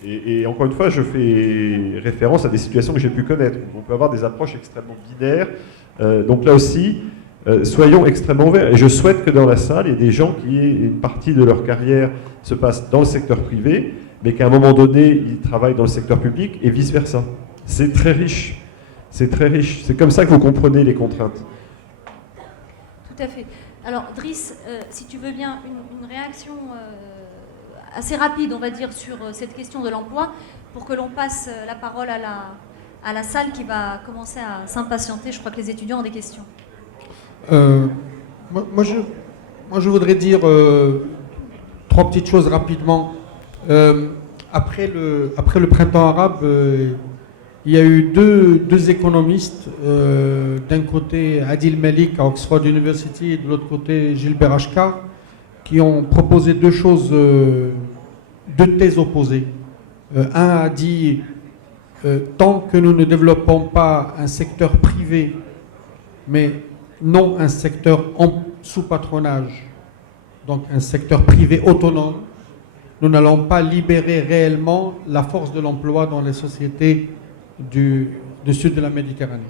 Et encore une fois, je fais référence à des situations que j'ai pu connaître. On peut avoir des approches extrêmement binaires. Donc là aussi, soyons extrêmement ouverts. Et je souhaite que dans la salle, il y ait des gens qui aient une partie de leur carrière se passe dans le secteur privé, mais qu'à un moment donné, ils travaillent dans le secteur public et vice-versa. C'est très riche. C'est très riche. C'est comme ça que vous comprenez les contraintes. Tout à fait. Alors, Driss, si tu veux bien, une réaction assez rapide, on va dire, sur cette question de l'emploi, pour que l'on passe la parole à la salle qui va commencer à s'impatienter. Je crois que les étudiants ont des questions. Moi, je voudrais dire trois petites choses rapidement. Après le printemps arabe, il y a eu deux économistes, d'un côté Adil Malik à Oxford University et de l'autre côté Gilbert Achcar, qui ont proposé deux thèses opposées. Un a dit tant que nous ne développons pas un secteur privé, mais non un secteur sous patronage, donc un secteur privé autonome, nous n'allons pas libérer réellement la force de l'emploi dans les sociétés du sud de la Méditerranée.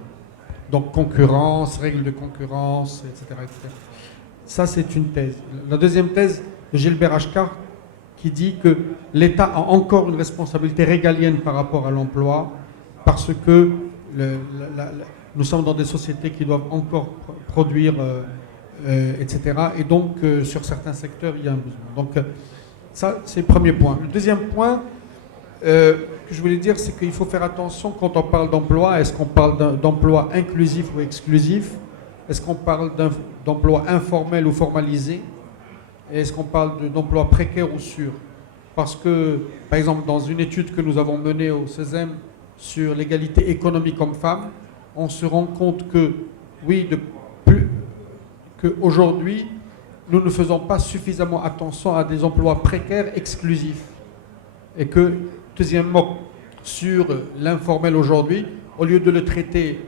Donc concurrence, règles de concurrence, etc. etc. Ça, c'est une thèse. La deuxième thèse de Gilbert Achcar, qui dit que l'État a encore une responsabilité régalienne par rapport à l'emploi, parce que nous sommes dans des sociétés qui doivent encore produire, etc. Et donc, sur certains secteurs, il y a un besoin. Donc, ça, c'est le premier point. Le deuxième point que je voulais dire, c'est qu'il faut faire attention quand on parle d'emploi. Est-ce qu'on parle d'emploi inclusif ou exclusif? Est-ce qu'on parle d'emploi informel ou formalisé? Et est-ce qu'on parle d'emploi précaire ou sûr? Parce que, par exemple, dans une étude que nous avons menée au CESEM sur l'égalité économique homme-femme, on se rend compte que, oui, qu'aujourd'hui, nous ne faisons pas suffisamment attention à des emplois précaires exclusifs. Et que, deuxièmement, sur l'informel aujourd'hui, au lieu de le traiter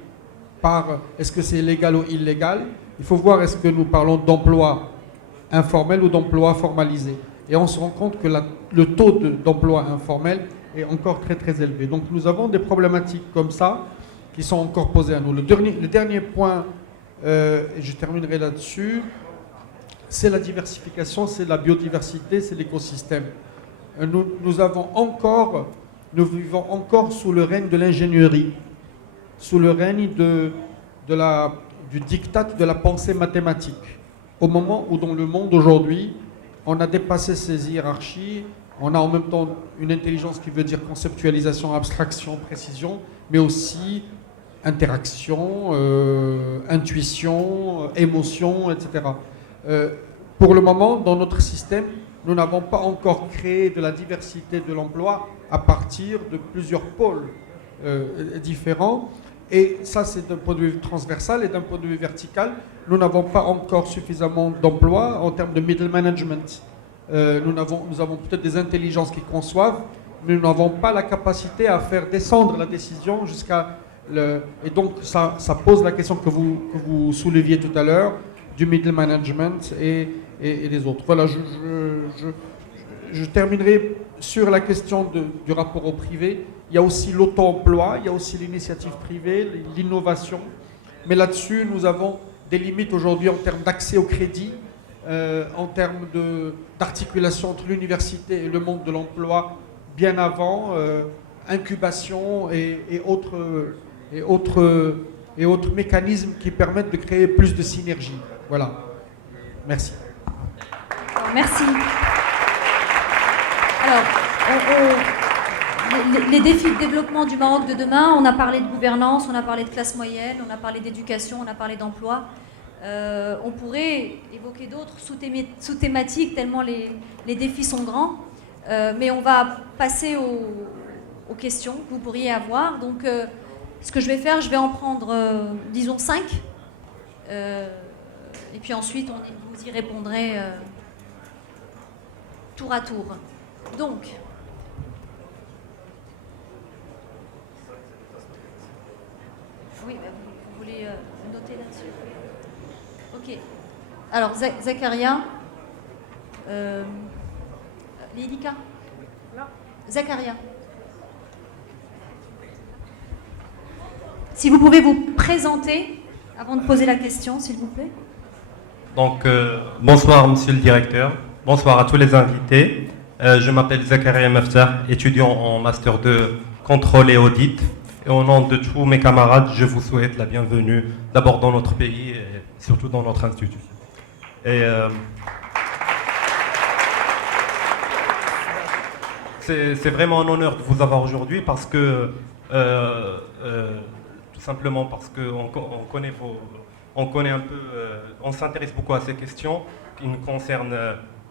par est-ce que c'est légal ou illégal, il faut voir est-ce que nous parlons d'emploi informel ou d'emploi formalisé. Et on se rend compte que le taux d'emploi informel est encore très très élevé. Donc nous avons des problématiques comme ça qui sont encore posées à nous. Le dernier point, et je terminerai là-dessus, c'est la diversification, c'est la biodiversité, c'est l'écosystème. Nous vivons encore sous le règne de l'ingénierie, sous le règne du diktat de la pensée mathématique. Au moment où dans le monde aujourd'hui, on a dépassé ces hiérarchies, on a en même temps une intelligence qui veut dire conceptualisation, abstraction, précision, mais aussi interaction, intuition, émotion, etc. Pour le moment, dans notre système, nous n'avons pas encore créé de la diversité de l'emploi à partir de plusieurs pôles différents. Et ça, c'est d'un point de vue transversal et d'un point de vue vertical. Nous n'avons pas encore suffisamment d'emplois en termes de middle management. Nous avons peut-être des intelligences qui conçoivent, mais nous n'avons pas la capacité à faire descendre la décision jusqu'à le... Et donc, ça pose la question que vous souleviez tout à l'heure, du middle management et des autres. Voilà, je terminerai sur la question du rapport au privé. Il y a aussi l'auto-emploi, il y a aussi l'initiative privée, l'innovation. Mais là-dessus, nous avons des limites aujourd'hui en termes d'accès au crédit, en termes d'articulation entre l'université et le monde de l'emploi bien avant, incubation et autres mécanismes qui permettent de créer plus de synergie. Voilà. Merci. Merci. Alors, les défis de développement du Maroc de demain, on a parlé de gouvernance, on a parlé de classe moyenne, on a parlé d'éducation, on a parlé d'emploi. On pourrait évoquer d'autres sous-thématiques tellement les défis sont grands. Mais on va passer aux questions que vous pourriez avoir. Donc, ce que je vais faire, je vais en prendre, disons, 5. Et puis ensuite, vous y répondrez tour à tour. Donc, oui, vous voulez noter là-dessus? Ok. Alors, Zakaria. Lilika. Zakaria. Si vous pouvez vous présenter avant de poser la question, s'il vous plaît. Donc, bonsoir, monsieur le directeur. Bonsoir à tous les invités. Je m'appelle Zakaria Meftah, étudiant en Master 2 Contrôle et Audit. Et au nom de tous mes camarades, je vous souhaite la bienvenue, d'abord dans notre pays et surtout dans notre institut. Et c'est vraiment un honneur de vous avoir aujourd'hui parce que, tout simplement parce qu'on connaît un peu, on s'intéresse beaucoup à ces questions qui nous concernent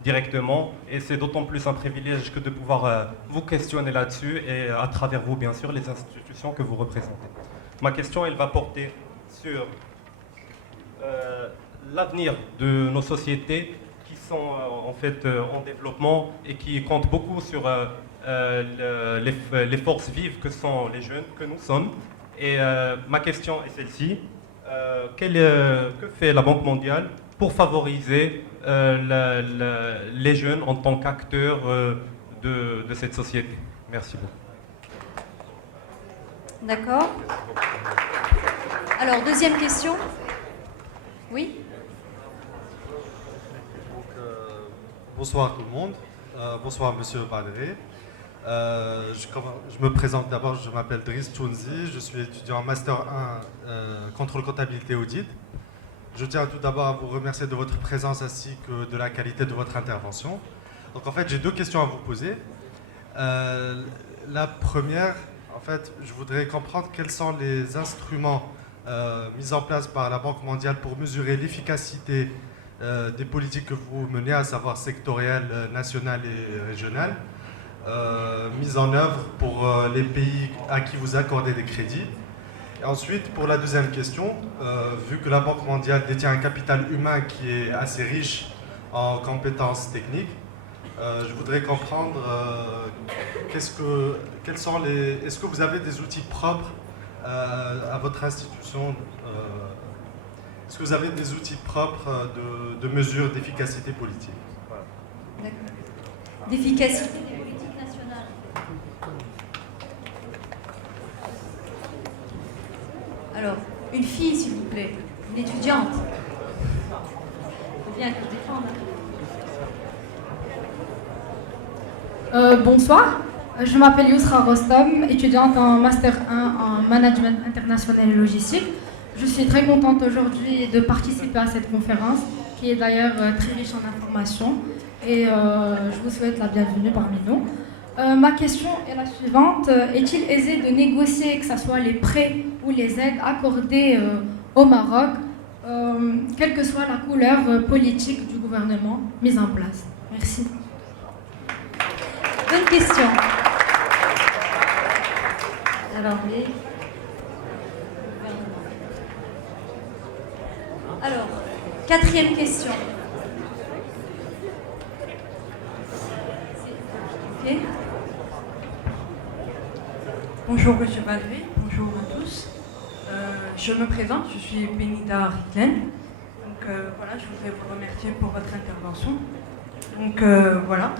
directement, et c'est d'autant plus un privilège que de pouvoir vous questionner là-dessus et à travers vous, bien sûr, les institutions que vous représentez. Ma question, elle va porter sur l'avenir de nos sociétés qui sont en fait en développement et qui comptent beaucoup sur les forces vives que sont les jeunes, que nous sommes. Et ma question est celle-ci. Que fait la Banque mondiale pour favoriser les jeunes en tant qu'acteurs de cette société? Merci beaucoup. D'accord. Alors, deuxième question. Oui. Donc, bonsoir tout le monde. Bonsoir Monsieur Badré. Je me présente d'abord, je m'appelle Driss Tounzi, je suis étudiant en Master 1 Contrôle Comptabilité Audit. Je tiens tout d'abord à vous remercier de votre présence ainsi que de la qualité de votre intervention. Donc en fait, j'ai deux questions à vous poser. La première, en fait, je voudrais comprendre quels sont les instruments mis en place par la Banque mondiale pour mesurer l'efficacité des politiques que vous menez, à savoir sectorielles, nationales et régionales, mises en œuvre pour les pays à qui vous accordez des crédits. Et ensuite, pour la deuxième question, vu que la Banque mondiale détient un capital humain qui est assez riche en compétences techniques, je voudrais comprendre est-ce que vous avez des outils propres à votre institution, est-ce que vous avez des outils propres de mesure d'efficacité politique? Voilà. D'accord. D'efficacité des politiques nationales. Alors, une fille, s'il vous plaît, une étudiante. Il faut bien que je défende. Bonsoir, je m'appelle Yousra Rostom, étudiante en Master 1 en Management International et Logistique. Je suis très contente aujourd'hui de participer à cette conférence, qui est d'ailleurs très riche en informations, et je vous souhaite la bienvenue parmi nous. Ma question est la suivante. Est-il aisé de négocier, que ce soit les prêts ou les aides accordées au Maroc, quelle que soit la couleur politique du gouvernement mis en place. Merci. Bonne question. Alors, Alors, quatrième question. Ok. Bonjour Monsieur Balvé, bonjour à tous. Je me présente, je suis Benida Ritlen. Donc voilà, je voudrais vous remercier pour votre intervention. Donc voilà.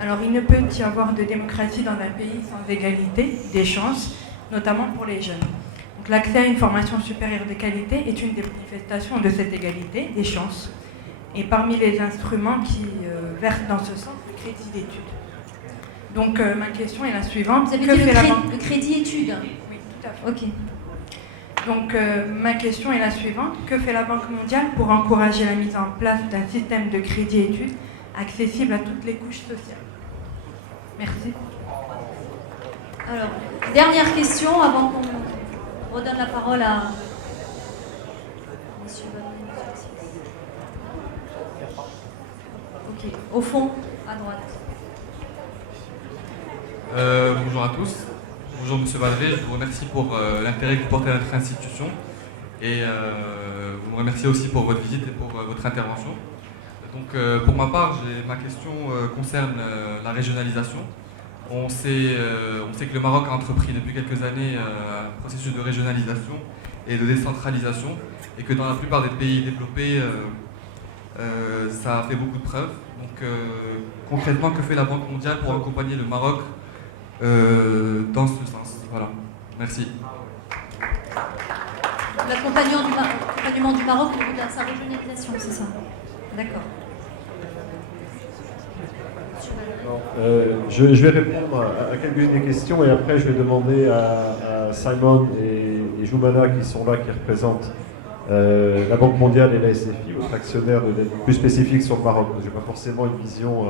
Alors il ne peut y avoir de démocratie dans un pays sans égalité des chances, notamment pour les jeunes. Donc l'accès à une formation supérieure de qualité est une des manifestations de cette égalité des chances. Et parmi les instruments qui versent dans ce sens, le crédit d'études. Donc ma question est la suivante. Vous avez dit le crédit études. Oui, tout à fait. Ok. Donc ma question est la suivante. Que fait la Banque mondiale pour encourager la mise en place d'un système de crédit études accessible à toutes les couches sociales? Merci. Alors, dernière question avant qu'on redonne la parole à Monsieur Balvé. Ok, au fond, à droite. Bonjour à tous. Bonjour Monsieur Balvé, je vous remercie pour l'intérêt que vous portez à notre institution et vous me remerciez aussi pour votre visite et pour votre intervention. Donc pour ma part, ma question concerne la régionalisation. On sait que le Maroc a entrepris depuis quelques années un processus de régionalisation et de décentralisation et que dans la plupart des pays développés, ça a fait beaucoup de preuves. Donc concrètement, que fait la Banque mondiale pour accompagner le Maroc dans ce sens? Voilà, merci. L'accompagnement du Maroc au niveau de sa régionalisation, c'est ça? D'accord. Je vais répondre à quelques des questions et après je vais demander à Simon et Joumana qui sont là, qui représentent la Banque mondiale et la SFI, votre actionnaire, d'être plus spécifique sur le Maroc. Je n'ai pas forcément une vision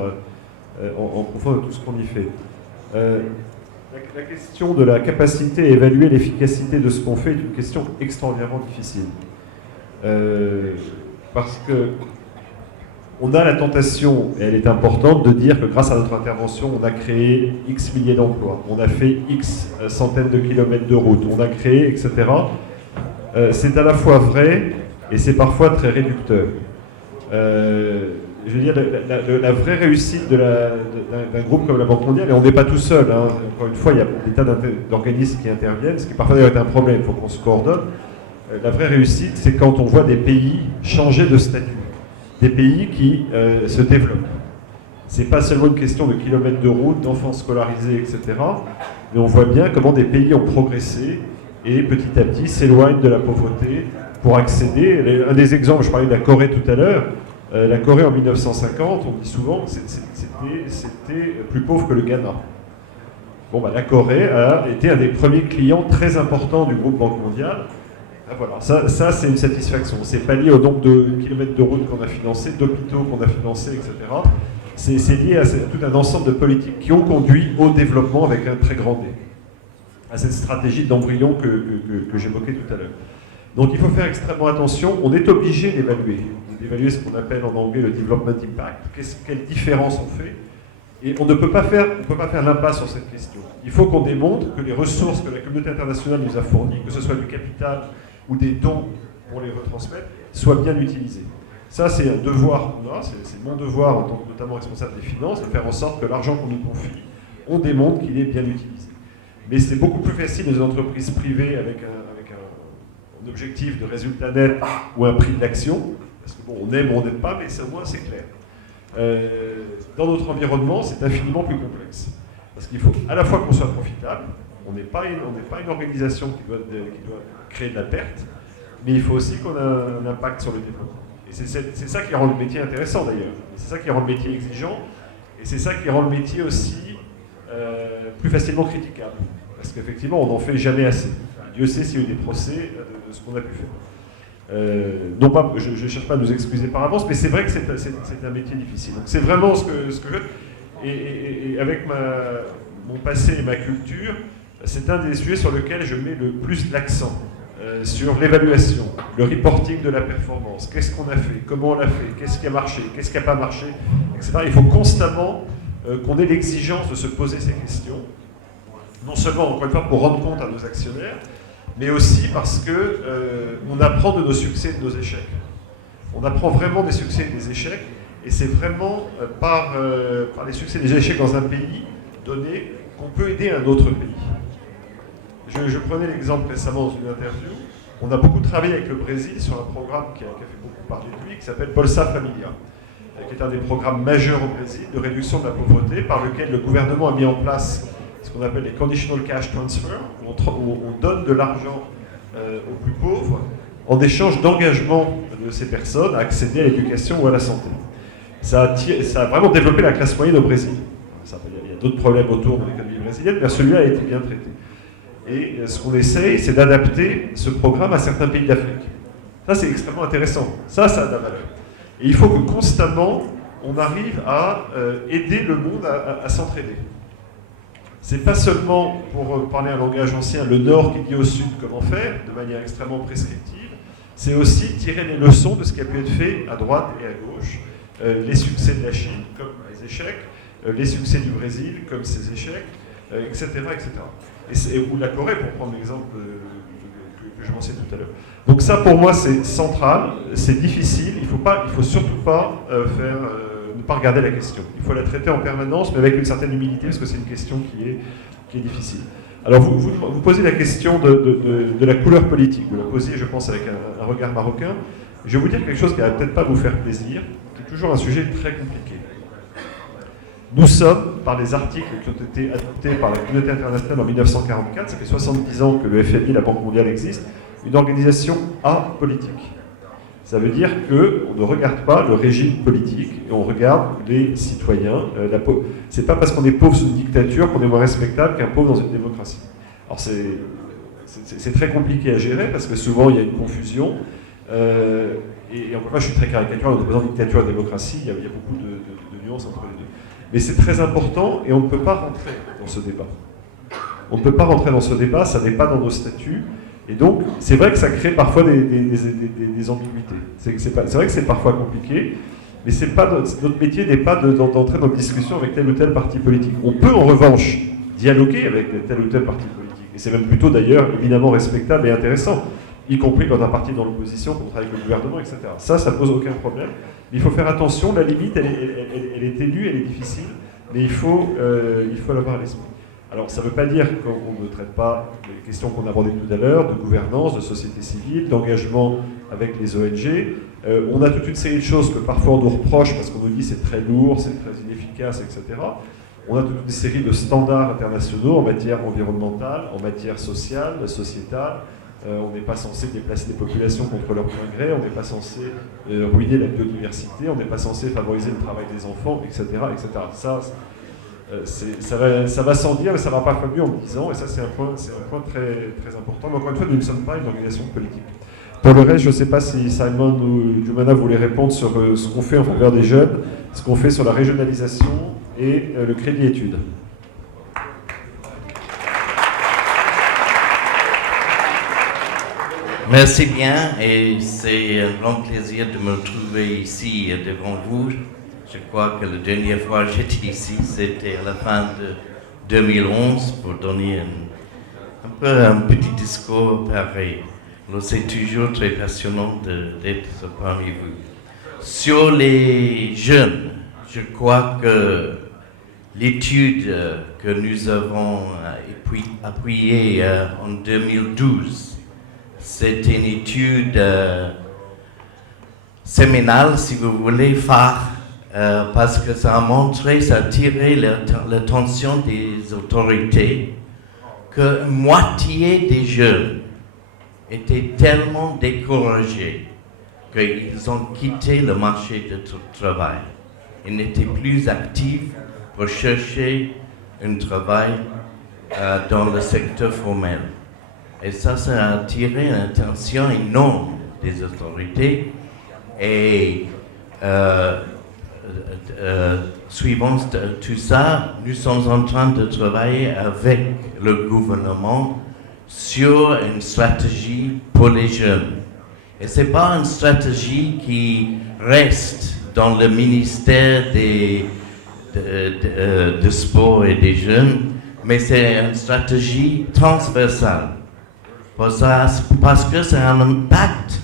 en profondeur de tout ce qu'on y fait. La question de la capacité à évaluer l'efficacité de ce qu'on fait est une question extraordinairement difficile. Parce que on a la tentation, et elle est importante, de dire que grâce à notre intervention, on a créé X milliers d'emplois, on a fait X centaines de kilomètres de route, on a créé, etc. C'est à la fois vrai et c'est parfois très réducteur. Je veux dire, la vraie réussite d'un groupe comme la Banque mondiale, et on n'est pas tout seul, hein. Encore une fois, il y a des tas d'organismes qui interviennent, ce qui parfois est un problème, il faut qu'on se coordonne. La vraie réussite, c'est quand on voit des pays changer de statut, des pays qui se développent. Ce n'est pas seulement une question de kilomètres de route, d'enfants scolarisés, etc., mais on voit bien comment des pays ont progressé et petit à petit s'éloignent de la pauvreté pour accéder. Un des exemples, je parlais de la Corée tout à l'heure, la Corée en 1950, on dit souvent que c'était plus pauvre que le Ghana. Bon, la Corée a été un des premiers clients très importants du groupe Banque mondiale. Voilà, ça c'est une satisfaction. C'est pas lié au nombre de kilomètres de route qu'on a financé, d'hôpitaux qu'on a financés, etc. C'est lié à tout un ensemble de politiques qui ont conduit au développement avec un très grand D, à cette stratégie d'embryon que j'évoquais tout à l'heure. Donc il faut faire extrêmement attention. On est obligé d'évaluer ce qu'on appelle en anglais le development impact. Quelle différence on fait? Et on ne peut pas faire l'impasse sur cette question. Il faut qu'on démontre que les ressources que la communauté internationale nous a fournies, que ce soit du capital ou des dons pour les retransmettre, soient bien utilisés. Ça, c'est un devoir qu'on a, c'est mon devoir en tant que notamment responsable des finances, de faire en sorte que l'argent qu'on nous confie, on démontre qu'il est bien utilisé. Mais c'est beaucoup plus facile dans une entreprise privée avec un objectif de résultat net ou un prix de l'action, parce que bon, on aime ou on n'aime pas, mais au moins c'est clair. Dans notre environnement, c'est infiniment plus complexe. Parce qu'il faut à la fois qu'on soit profitable, on n'est pas une organisation qui doit créer de la perte, mais il faut aussi qu'on ait un impact sur le développement. Et c'est ça qui rend le métier intéressant d'ailleurs. C'est ça qui rend le métier exigeant, et c'est ça qui rend le métier aussi plus facilement critiquable. Parce qu'effectivement, on n'en fait jamais assez. Dieu sait s'il y a eu des procès de ce qu'on a pu faire. Non pas, je ne cherche pas à nous excuser par avance, mais c'est vrai que c'est un métier difficile. Donc c'est vraiment ce que je veux. Et avec mon passé et ma culture, c'est un des sujets sur lesquels je mets le plus l'accent. sur l'évaluation, le reporting de la performance, qu'est-ce qu'on a fait, comment on l'a fait, qu'est-ce qui a marché, qu'est-ce qui n'a pas marché, etc. Il faut constamment qu'on ait l'exigence de se poser ces questions, non seulement, encore une fois, pour rendre compte à nos actionnaires, mais aussi parce qu'on apprend de nos succès et de nos échecs. On apprend vraiment des succès et des échecs, et c'est vraiment par les succès et les échecs dans un pays donné qu'on peut aider un autre pays. Je prenais l'exemple récemment dans une interview. On a beaucoup travaillé avec le Brésil sur un programme qui a fait beaucoup parler de lui, qui s'appelle Bolsa Familia, qui est un des programmes majeurs au Brésil de réduction de la pauvreté, par lequel le gouvernement a mis en place ce qu'on appelle les conditional cash transfer, où on donne de l'argent aux plus pauvres en échange d'engagement de ces personnes à accéder à l'éducation ou à la santé. Ça a vraiment développé la classe moyenne au Brésil. Il y a d'autres problèmes autour de l'économie brésilienne, mais celui-là a été bien traité. Et ce qu'on essaye, c'est d'adapter ce programme à certains pays d'Afrique. Ça, c'est extrêmement intéressant. Ça a de la valeur. Et il faut que constamment, on arrive à aider le monde à s'entraider. C'est pas seulement, pour parler un langage ancien, le Nord qui dit au Sud comment faire, de manière extrêmement prescriptive, c'est aussi tirer les leçons de ce qui a pu être fait à droite et à gauche, les succès de la Chine, comme les échecs, les succès du Brésil, comme ses échecs, etc., etc. Ou la Corée, pour prendre l'exemple que je mentionnais tout à l'heure. Donc ça, pour moi, c'est central, c'est difficile, il faut surtout pas ne pas regarder la question. Il faut la traiter en permanence, mais avec une certaine humilité, parce que c'est une question qui est difficile. Alors, vous posez la question de la couleur politique. Vous la posez, je pense, avec un regard marocain. Je vais vous dire quelque chose qui ne va peut-être pas vous faire plaisir, qui est toujours un sujet très compliqué. Nous sommes, par les articles qui ont été adoptés par la communauté internationale en 1944, ça fait 70 ans que le FMI, la Banque mondiale, existe, une organisation apolitique. Ça veut dire qu'on ne regarde pas le régime politique, et on regarde les citoyens. C'est pas parce qu'on est pauvre sous une dictature qu'on est moins respectable qu'un pauvre dans une démocratie. Alors c'est très compliqué à gérer, parce que souvent il y a une confusion. Et encore une fois, je suis très caricatural, en opposant dictature et démocratie, il y a beaucoup de nuances entre les deux. Mais c'est très important et on ne peut pas rentrer dans ce débat. On ne peut pas rentrer dans ce débat, ça n'est pas dans nos statuts. Et donc, c'est vrai que ça crée parfois des ambiguïtés. C'est vrai que c'est parfois compliqué, mais notre métier n'est pas d'entrer dans une discussion avec tel ou tel parti politique. On peut en revanche dialoguer avec tel ou tel parti politique. Et c'est même plutôt d'ailleurs évidemment respectable et intéressant, y compris quand un parti est dans l'opposition, qu'on travaille avec le gouvernement, etc. Ça pose aucun problème. Mais il faut faire attention, la limite, elle est ténue, elle est difficile, mais il faut l'avoir à l'esprit. Alors, ça ne veut pas dire qu'on ne traite pas les questions qu'on a abordées tout à l'heure, de gouvernance, de société civile, d'engagement avec les ONG. On a toute une série de choses que parfois on nous reproche parce qu'on nous dit c'est très lourd, c'est très inefficace, etc. On a toute une série de standards internationaux en matière environnementale, en matière sociale, sociétale. On n'est pas censé déplacer des populations contre leur plein gré, on n'est pas censé ruiner la biodiversité, on n'est pas censé favoriser le travail des enfants, etc. etc. Ça va sans dire, mais ça ne va pas mieux en me disant, et ça c'est un point très, très important. Mais encore une fois, nous ne sommes pas une organisation politique. Pour le reste, je ne sais pas si Simon ou Jumana voulaient répondre sur ce qu'on fait en faveur des jeunes, ce qu'on fait sur la régionalisation et le crédit études. Merci bien, et c'est un grand plaisir de me retrouver ici devant vous. Je crois que la dernière fois que j'étais ici, c'était à la fin de 2011 pour donner un petit discours pareil. Alors, c'est toujours très passionnant d'être parmi vous. Sur les jeunes, je crois que l'étude que nous avons appuyée en 2012, c'est une étude séminale, si vous voulez, phare, parce que ça a montré, ça a attiré l'attention des autorités que moitié des jeunes étaient tellement découragés qu'ils ont quitté le marché du travail. Ils n'étaient plus actifs pour chercher un travail dans le secteur formel. Et ça a attiré l'attention énorme des autorités. Et suivant tout ça, nous sommes en train de travailler avec le gouvernement sur une stratégie pour les jeunes. Et ce n'est pas une stratégie qui reste dans le ministère de sport et des jeunes, mais c'est une stratégie transversale. Parce que ça a un impact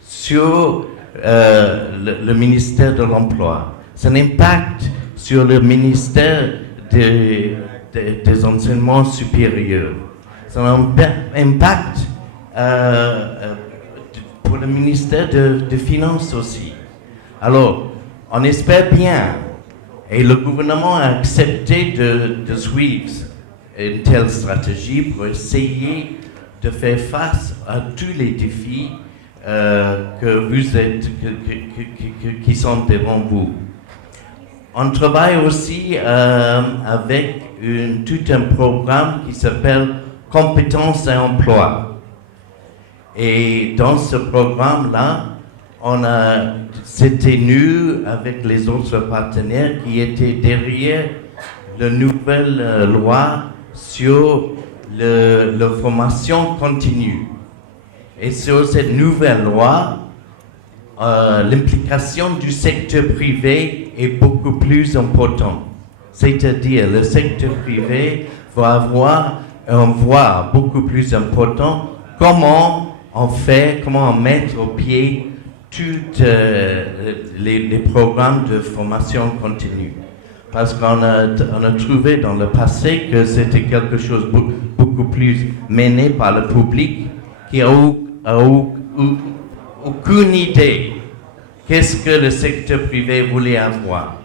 sur le ministère de l'Emploi. C'est un impact sur le ministère des enseignements supérieurs. C'est un impact pour le ministère des Finances aussi. Alors, on espère bien, et le gouvernement a accepté de suivre une telle stratégie pour essayer de faire face à tous les défis qui sont devant vous. On travaille aussi avec tout un programme qui s'appelle Compétences et Emploi. Et dans ce programme-là, c'était nous avec les autres partenaires qui étaient derrière la nouvelle loi sur la formation continue. Et sur cette nouvelle loi, l'implication du secteur privé est beaucoup plus importante. C'est-à-dire, le secteur privé va avoir un voix beaucoup plus important comment on met au pied tous les programmes de formation continue. Parce qu'on a trouvé dans le passé que c'était quelque chose beaucoup plus mené par le public qui n'a aucune idée qu'est-ce que le secteur privé voulait avoir.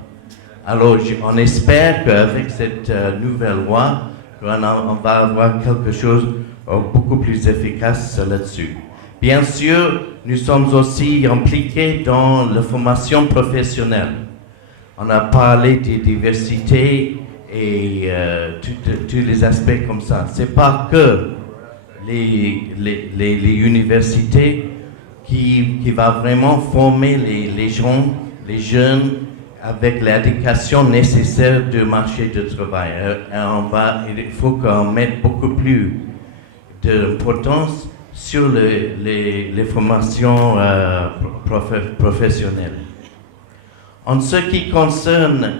Alors, on espère qu'avec cette nouvelle loi, on va avoir quelque chose de beaucoup plus efficace là-dessus. Bien sûr, nous sommes aussi impliqués dans la formation professionnelle. On a parlé de diversité et tous les aspects comme ça. Ce n'est pas que les universités qui va vraiment former les gens, les jeunes, avec l'éducation nécessaire du marché du travail. Il faut qu'on mette beaucoup plus d'importance sur les formations professionnelles. En ce qui concerne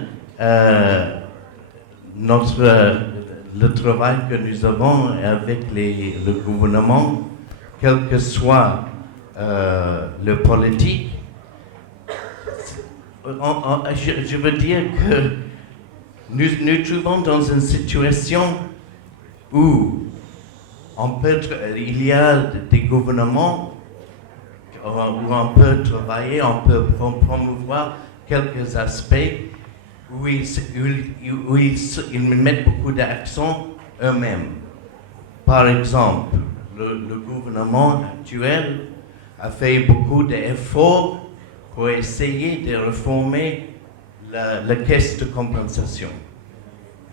le travail que nous avons avec le gouvernement, quel que soit le politique, je veux dire que nous trouvons dans une situation où il y a des gouvernements où on peut travailler, on peut promouvoir quelques aspects où ils mettent beaucoup d'accent eux-mêmes. Par exemple, le gouvernement actuel a fait beaucoup d'efforts pour essayer de réformer la caisse de compensation.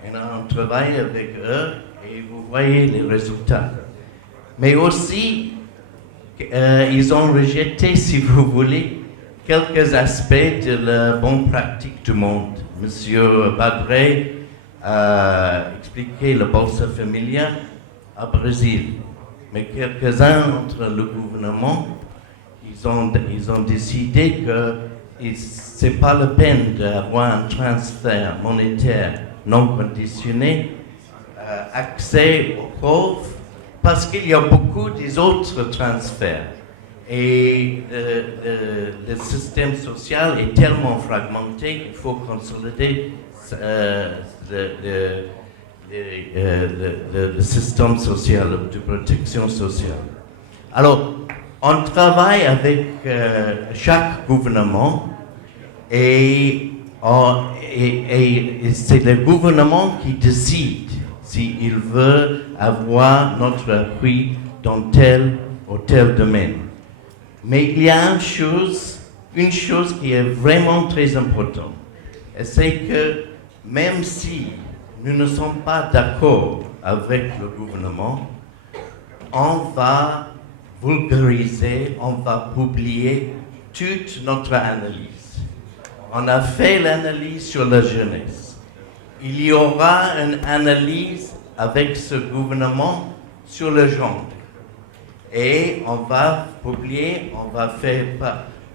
Et on travaille avec eux et vous voyez les résultats. Mais aussi, ils ont rejeté, si vous voulez, quelques aspects de la bonne pratique du monde. Monsieur Badré a expliqué la Bolsa Familia au Brésil. Mais quelques-uns entre le gouvernement, ils ont décidé que ce n'est pas la peine d'avoir un transfert monétaire non conditionné, accès aux pauvres, parce qu'il y a beaucoup des autres transferts. Et le système social est tellement fragmenté qu'il faut consolider le système social, de protection sociale. Alors, on travaille avec chaque gouvernement et c'est le gouvernement qui décide s'il veut avoir notre appui dans tel ou tel domaine. Mais il y a une chose qui est vraiment très importante, et c'est que même si nous ne sommes pas d'accord avec le gouvernement, on va vulgariser, on va publier toute notre analyse. On a fait l'analyse sur la jeunesse. Il y aura une analyse avec ce gouvernement sur le genre. Et on va publier, on va faire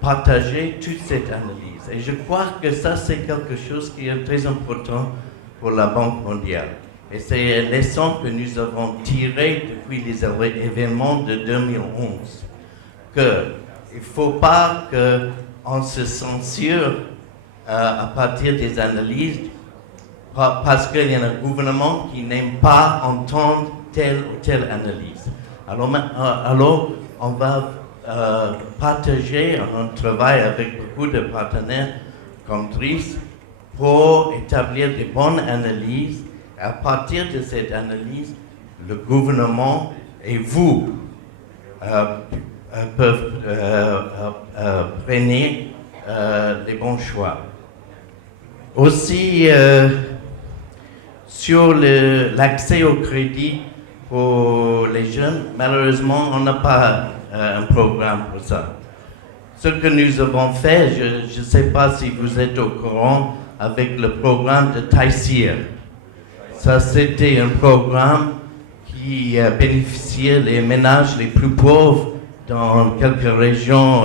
partager toute cette analyse. Et je crois que ça, c'est quelque chose qui est très important pour la Banque mondiale. Et c'est une leçon que nous avons tirée depuis les événements de 2011. Il ne faut pas qu'on se censure à partir des analyses parce qu'il y a un gouvernement qui n'aime pas entendre telle ou telle analyse. Alors on va partager, on travaille avec beaucoup de partenaires comme Driss pour établir des bonnes analyses. À partir de cette analyse, le gouvernement et vous peuvent prendre les bons choix. Aussi, sur l'accès au crédit pour les jeunes, malheureusement, on n'a pas un programme pour ça. Ce que nous avons fait, je ne sais pas si vous êtes au courant, avec le programme de Taïsir. Ça, c'était un programme qui bénéficiait les ménages les plus pauvres dans quelques régions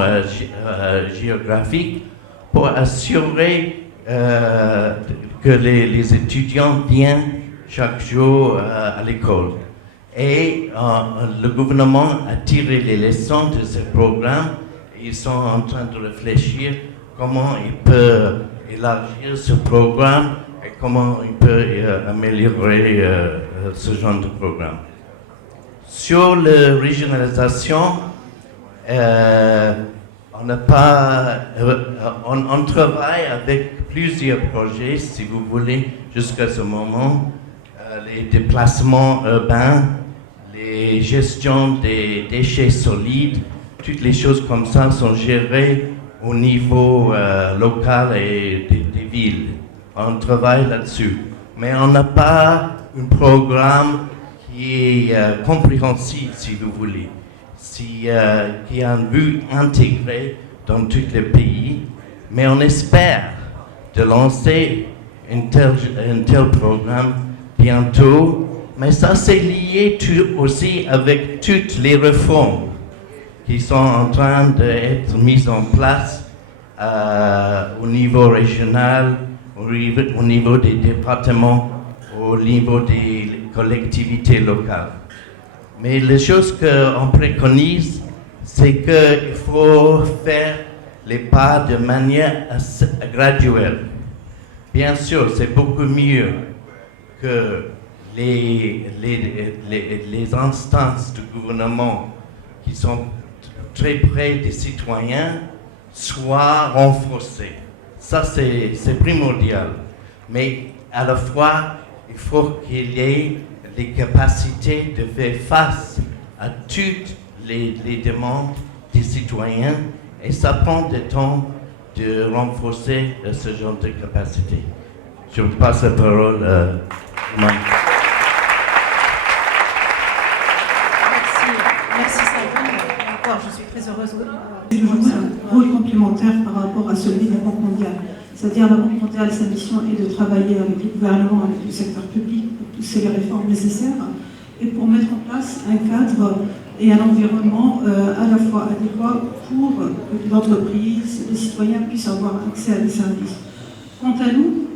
géographiques pour assurer que les étudiants viennent chaque jour à l'école. Et le gouvernement a tiré les leçons de ce programme. Ils sont en train de réfléchir comment ils peuvent élargir ce programme et comment ils peuvent améliorer ce genre de programme. Sur la régionalisation, on travaille avec plusieurs projets, si vous voulez, jusqu'à ce moment. Les déplacements urbains, les gestions des déchets solides, toutes les choses comme ça sont gérées au niveau local et des villes. On travaille là-dessus. Mais on n'a pas un programme qui est compréhensible, si vous voulez, qui a un but intégré dans tous les pays. Mais on espère de lancer un tel programme bientôt. Mais ça, c'est lié aussi avec toutes les réformes qui sont en train d'être mises en place au niveau régional, au niveau des départements, au niveau des collectivités locales. Mais les choses qu'on préconise, c'est qu'il faut faire les pas de manière graduelle. Bien sûr, c'est beaucoup mieux que les instances du gouvernement qui sont très près des citoyens soient renforcées. Ça, c'est primordial. Mais à la fois, il faut qu'il y ait les capacités de faire face à toutes les demandes des citoyens et ça prend du temps de renforcer ce genre de capacité. Je vous passe la parole à Marc. Merci Salman. Encore, je suis très heureuse. Je joue un rôle complémentaire par rapport à celui de la Banque mondiale. C'est-à-dire la Banque mondiale, sa mission est de travailler avec les gouvernements, avec le secteur public, pour pousser les réformes nécessaires et pour mettre en place un cadre et un environnement à la fois adéquat pour que l'entreprise, les citoyens puissent avoir accès à des services. Quant à nous,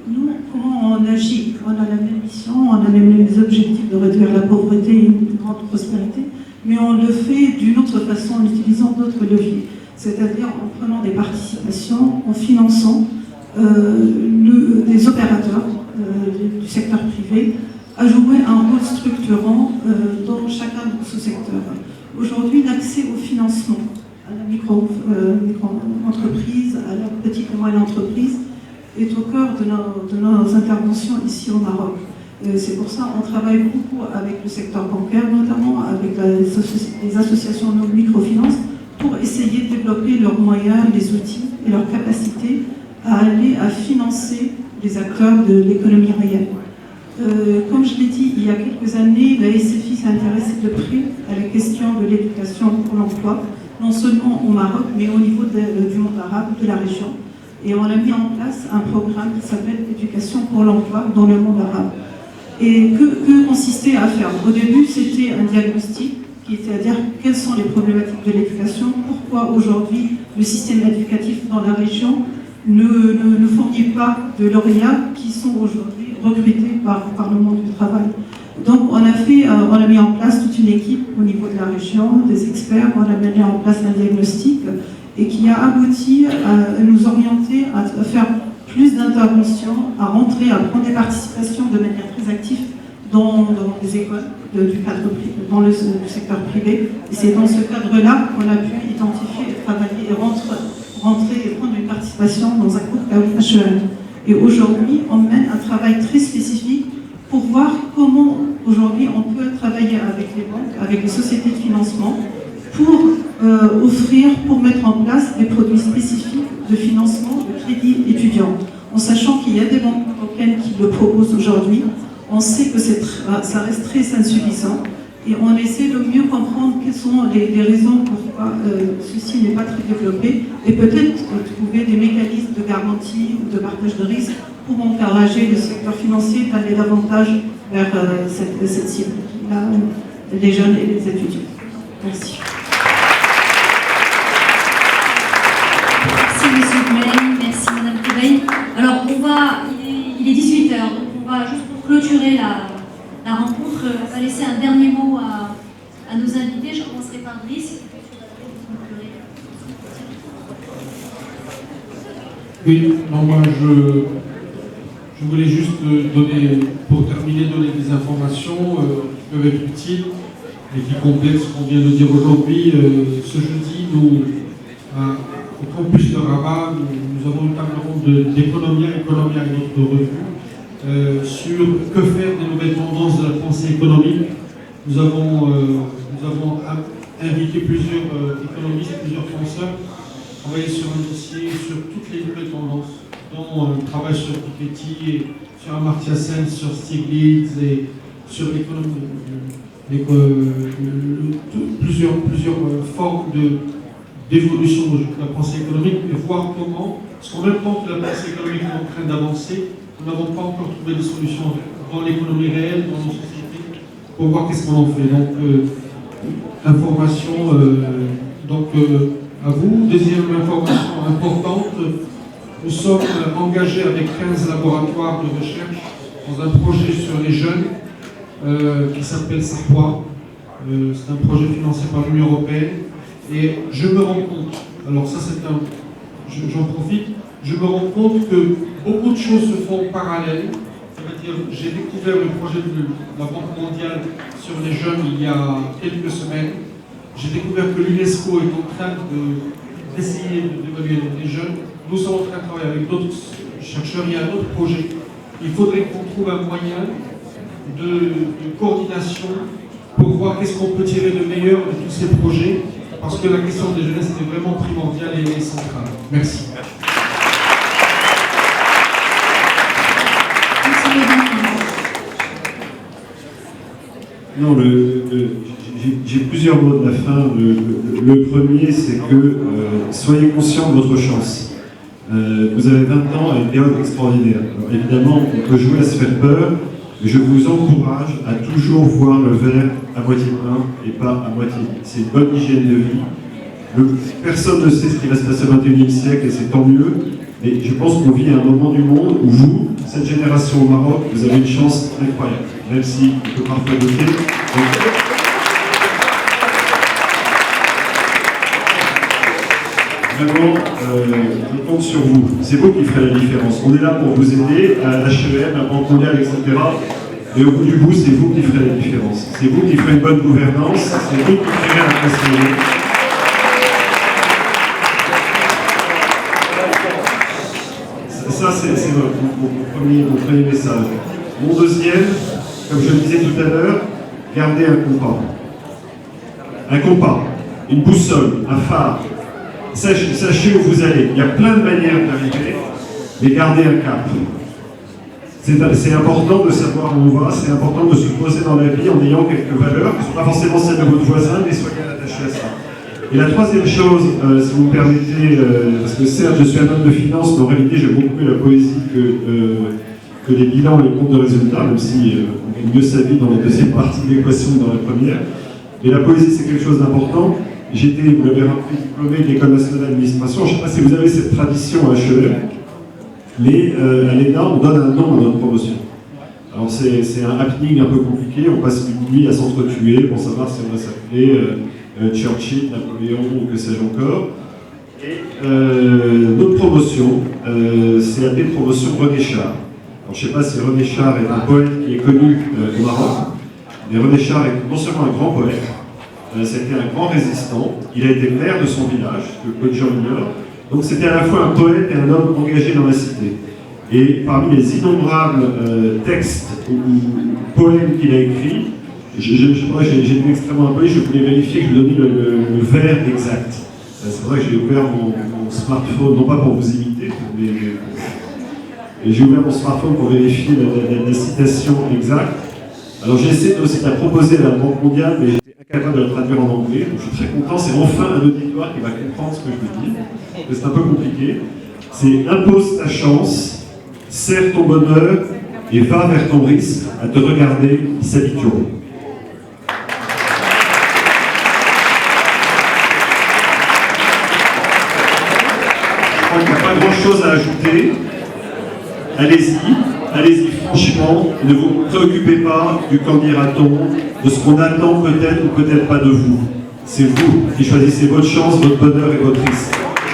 comment on agit? On a la même mission, on a les mêmes objectifs de réduire la pauvreté et une grande prospérité, mais on le fait d'une autre façon en utilisant d'autres leviers, c'est-à-dire en prenant des participations, en finançant des opérateurs du secteur privé à jouer un rôle structurant dans chacun de ce secteur. Aujourd'hui, l'accès au financement à la micro-entreprise, à la petite et moyenne entreprise est au cœur de nos interventions ici au Maroc. C'est pour ça qu'on travaille beaucoup avec le secteur bancaire, notamment avec les associations de microfinance, pour essayer de développer leurs moyens, les outils et leurs capacités à financer les acteurs de l'économie réelle. Comme je l'ai dit, il y a quelques années, la SFI s'est intéressée de près à la question de l'éducation pour l'emploi, non seulement au Maroc, mais au niveau du monde arabe, de la région. Et on a mis en place un programme qui s'appelle Éducation pour l'emploi dans le monde arabe. Et que consistait à faire? Au début, c'était un diagnostic qui était à dire quelles sont les problématiques de l'éducation, pourquoi aujourd'hui le système éducatif dans la région ne fournit pas de lauréats qui sont aujourd'hui recrutés par le monde du travail. Donc on a mis en place toute une équipe au niveau de la région, des experts, on a mis en place un diagnostic et qui a abouti à nous orienter à faire plus d'interventions, à rentrer, à prendre des participations de manière très active dans les écoles du cadre privé, dans le secteur privé. Et c'est dans ce cadre-là qu'on a pu identifier, travailler et rentrer et prendre une participation dans un groupe HEM. Et aujourd'hui, on mène un travail très spécifique pour voir comment aujourd'hui on peut travailler avec les banques, avec les sociétés de financement pour pour mettre en place des produits spécifiques de financement de crédit étudiant. En sachant qu'il y a des banques européennes qui le proposent aujourd'hui, on sait que ça reste très insuffisant et on essaie de mieux comprendre quelles sont les raisons pourquoi ceci n'est pas très développé et peut-être trouver des mécanismes de garantie ou de partage de risques pour encourager le secteur financier d'aller davantage vers cette cible, les jeunes et les étudiants. Merci. Merci Monsieur Goulen, merci Madame Créveille. Alors il est 18h, donc on va juste pour clôturer la rencontre, on va laisser un dernier mot à nos invités. Je commencerai par Brice. Oui, non, moi je voulais juste pour terminer, donner des informations qui peuvent être utiles et qui complètent ce qu'on vient de dire aujourd'hui. Ce jeudi, au campus de Rabat, nous avons une table ronde d'Economia et notre revue sur que faire des nouvelles tendances de la pensée économique. Nous avons invité plusieurs économistes, plusieurs penseurs, travailler sur un dossier sur toutes les nouvelles tendances, dont le travail sur Piketty, sur Amartya Sen, sur Stiglitz et sur plusieurs formes d'évolution de la pensée économique, et voir comment, parce qu'en même temps que la pensée économique est en train d'avancer, nous n'avons pas encore trouvé de solutions dans l'économie réelle, dans nos sociétés, pour voir qu'est-ce qu'on en fait. Donc, information à vous. Deuxième information importante, nous sommes engagés avec 15 laboratoires de recherche dans un projet sur les jeunes qui s'appelle SAPOA. C'est un projet financé par l'Union européenne. Et je me rends compte, alors ça j'en profite, je me rends compte que beaucoup de choses se font en parallèle. Ça veut dire, j'ai découvert le projet de la Banque mondiale sur les jeunes il y a quelques semaines. J'ai découvert que l'UNESCO est en train d'essayer d'évaluer les jeunes. Nous sommes en train de travailler avec d'autres chercheurs. Il y a un autre projet. Il faudrait qu'on trouve un moyen de coordination pour voir qu'est-ce qu'on peut tirer de meilleur de tous ces projets. Parce que la question des jeunesses est vraiment primordiale et centrale. Merci. Non, j'ai plusieurs mots de la fin. Le premier, c'est que soyez conscients de votre chance. Vous avez 20 ans à une période extraordinaire. Alors, évidemment, on peut jouer à se faire peur, mais je vous encourage à toujours voir le verre à moitié plein et pas à moitié vide. C'est une bonne hygiène de vie. Personne ne sait ce qui va se passer au XXIe siècle et c'est tant mieux. Mais je pense qu'on vit à un moment du monde où vous, cette génération au Maroc, vous avez une chance incroyable. Même si on peut parfois douter. Vraiment, on compte sur vous. C'est vous qui ferez la différence. On est là pour vous aider à l'HEM, à la Banque mondiale, etc. Et au bout du bout, c'est vous qui ferez la différence. C'est vous qui ferez une bonne gouvernance, c'est vous qui ferez la passion. Ça, c'est mon premier message. Mon deuxième, comme je le disais tout à l'heure, gardez un compas. Un compas, une boussole, un phare. Sachez où vous allez. Il y a plein de manières d'arriver, mais gardez un cap. C'est important de savoir où on va, c'est important de se poser dans la vie en ayant quelques valeurs, qui ne sont pas forcément celles de votre voisin, mais soyez attachés à ça. Et la troisième chose, si vous me permettez, parce que certes je suis un homme de finance, mais en réalité j'aime beaucoup la poésie que que les bilans et les comptes de résultats, même si on gagne mieux sa vie dans la deuxième partie de l'équation que dans la première. Mais la poésie, c'est quelque chose d'important. J'étais, vous l'avez rappelé, diplômé de l'École nationale d'administration. Je ne sais pas si vous avez cette tradition à HEM, mais à l'ENA, on donne un nom à notre promotion. Alors c'est un happening un peu compliqué, on passe une nuit à s'entretuer pour savoir si on va s'appeler Churchill, Napoléon ou que sais-je encore. Et notre promotion, c'est appelé promotion René Char. Alors, je ne sais pas si René Char est un poète qui est connu au Maroc, mais René Char est non seulement un grand poète, c'était un grand résistant, il a été maire de son village, que peu de gens ignorent, donc c'était à la fois un poète et un homme engagé dans la cité. Et parmi les innombrables textes ou poèmes qu'il a écrits, j'ai été extrêmement impoli, je voulais vérifier que je donnais le vers exact. C'est pour ça que j'ai ouvert mon smartphone, non pas pour vous imiter, mais j'ai ouvert mon smartphone pour vérifier la citation exacte. Alors j'ai essayé aussi de la proposer à la Banque mondiale, mais j'étais incapable de la traduire en anglais. Donc je suis très content, c'est enfin un auditoire qui va comprendre ce que je veux dire. C'est un peu compliqué. C'est impose ta chance, serre ton bonheur et va vers ton risque à te regarder s'habituer. Je crois qu'il n'y a pas grand-chose à ajouter. Allez-y franchement, ne vous préoccupez pas du qu'en dira-t-on, de ce qu'on attend peut-être ou peut-être pas de vous. C'est vous qui choisissez votre chance, votre bonheur et votre risque.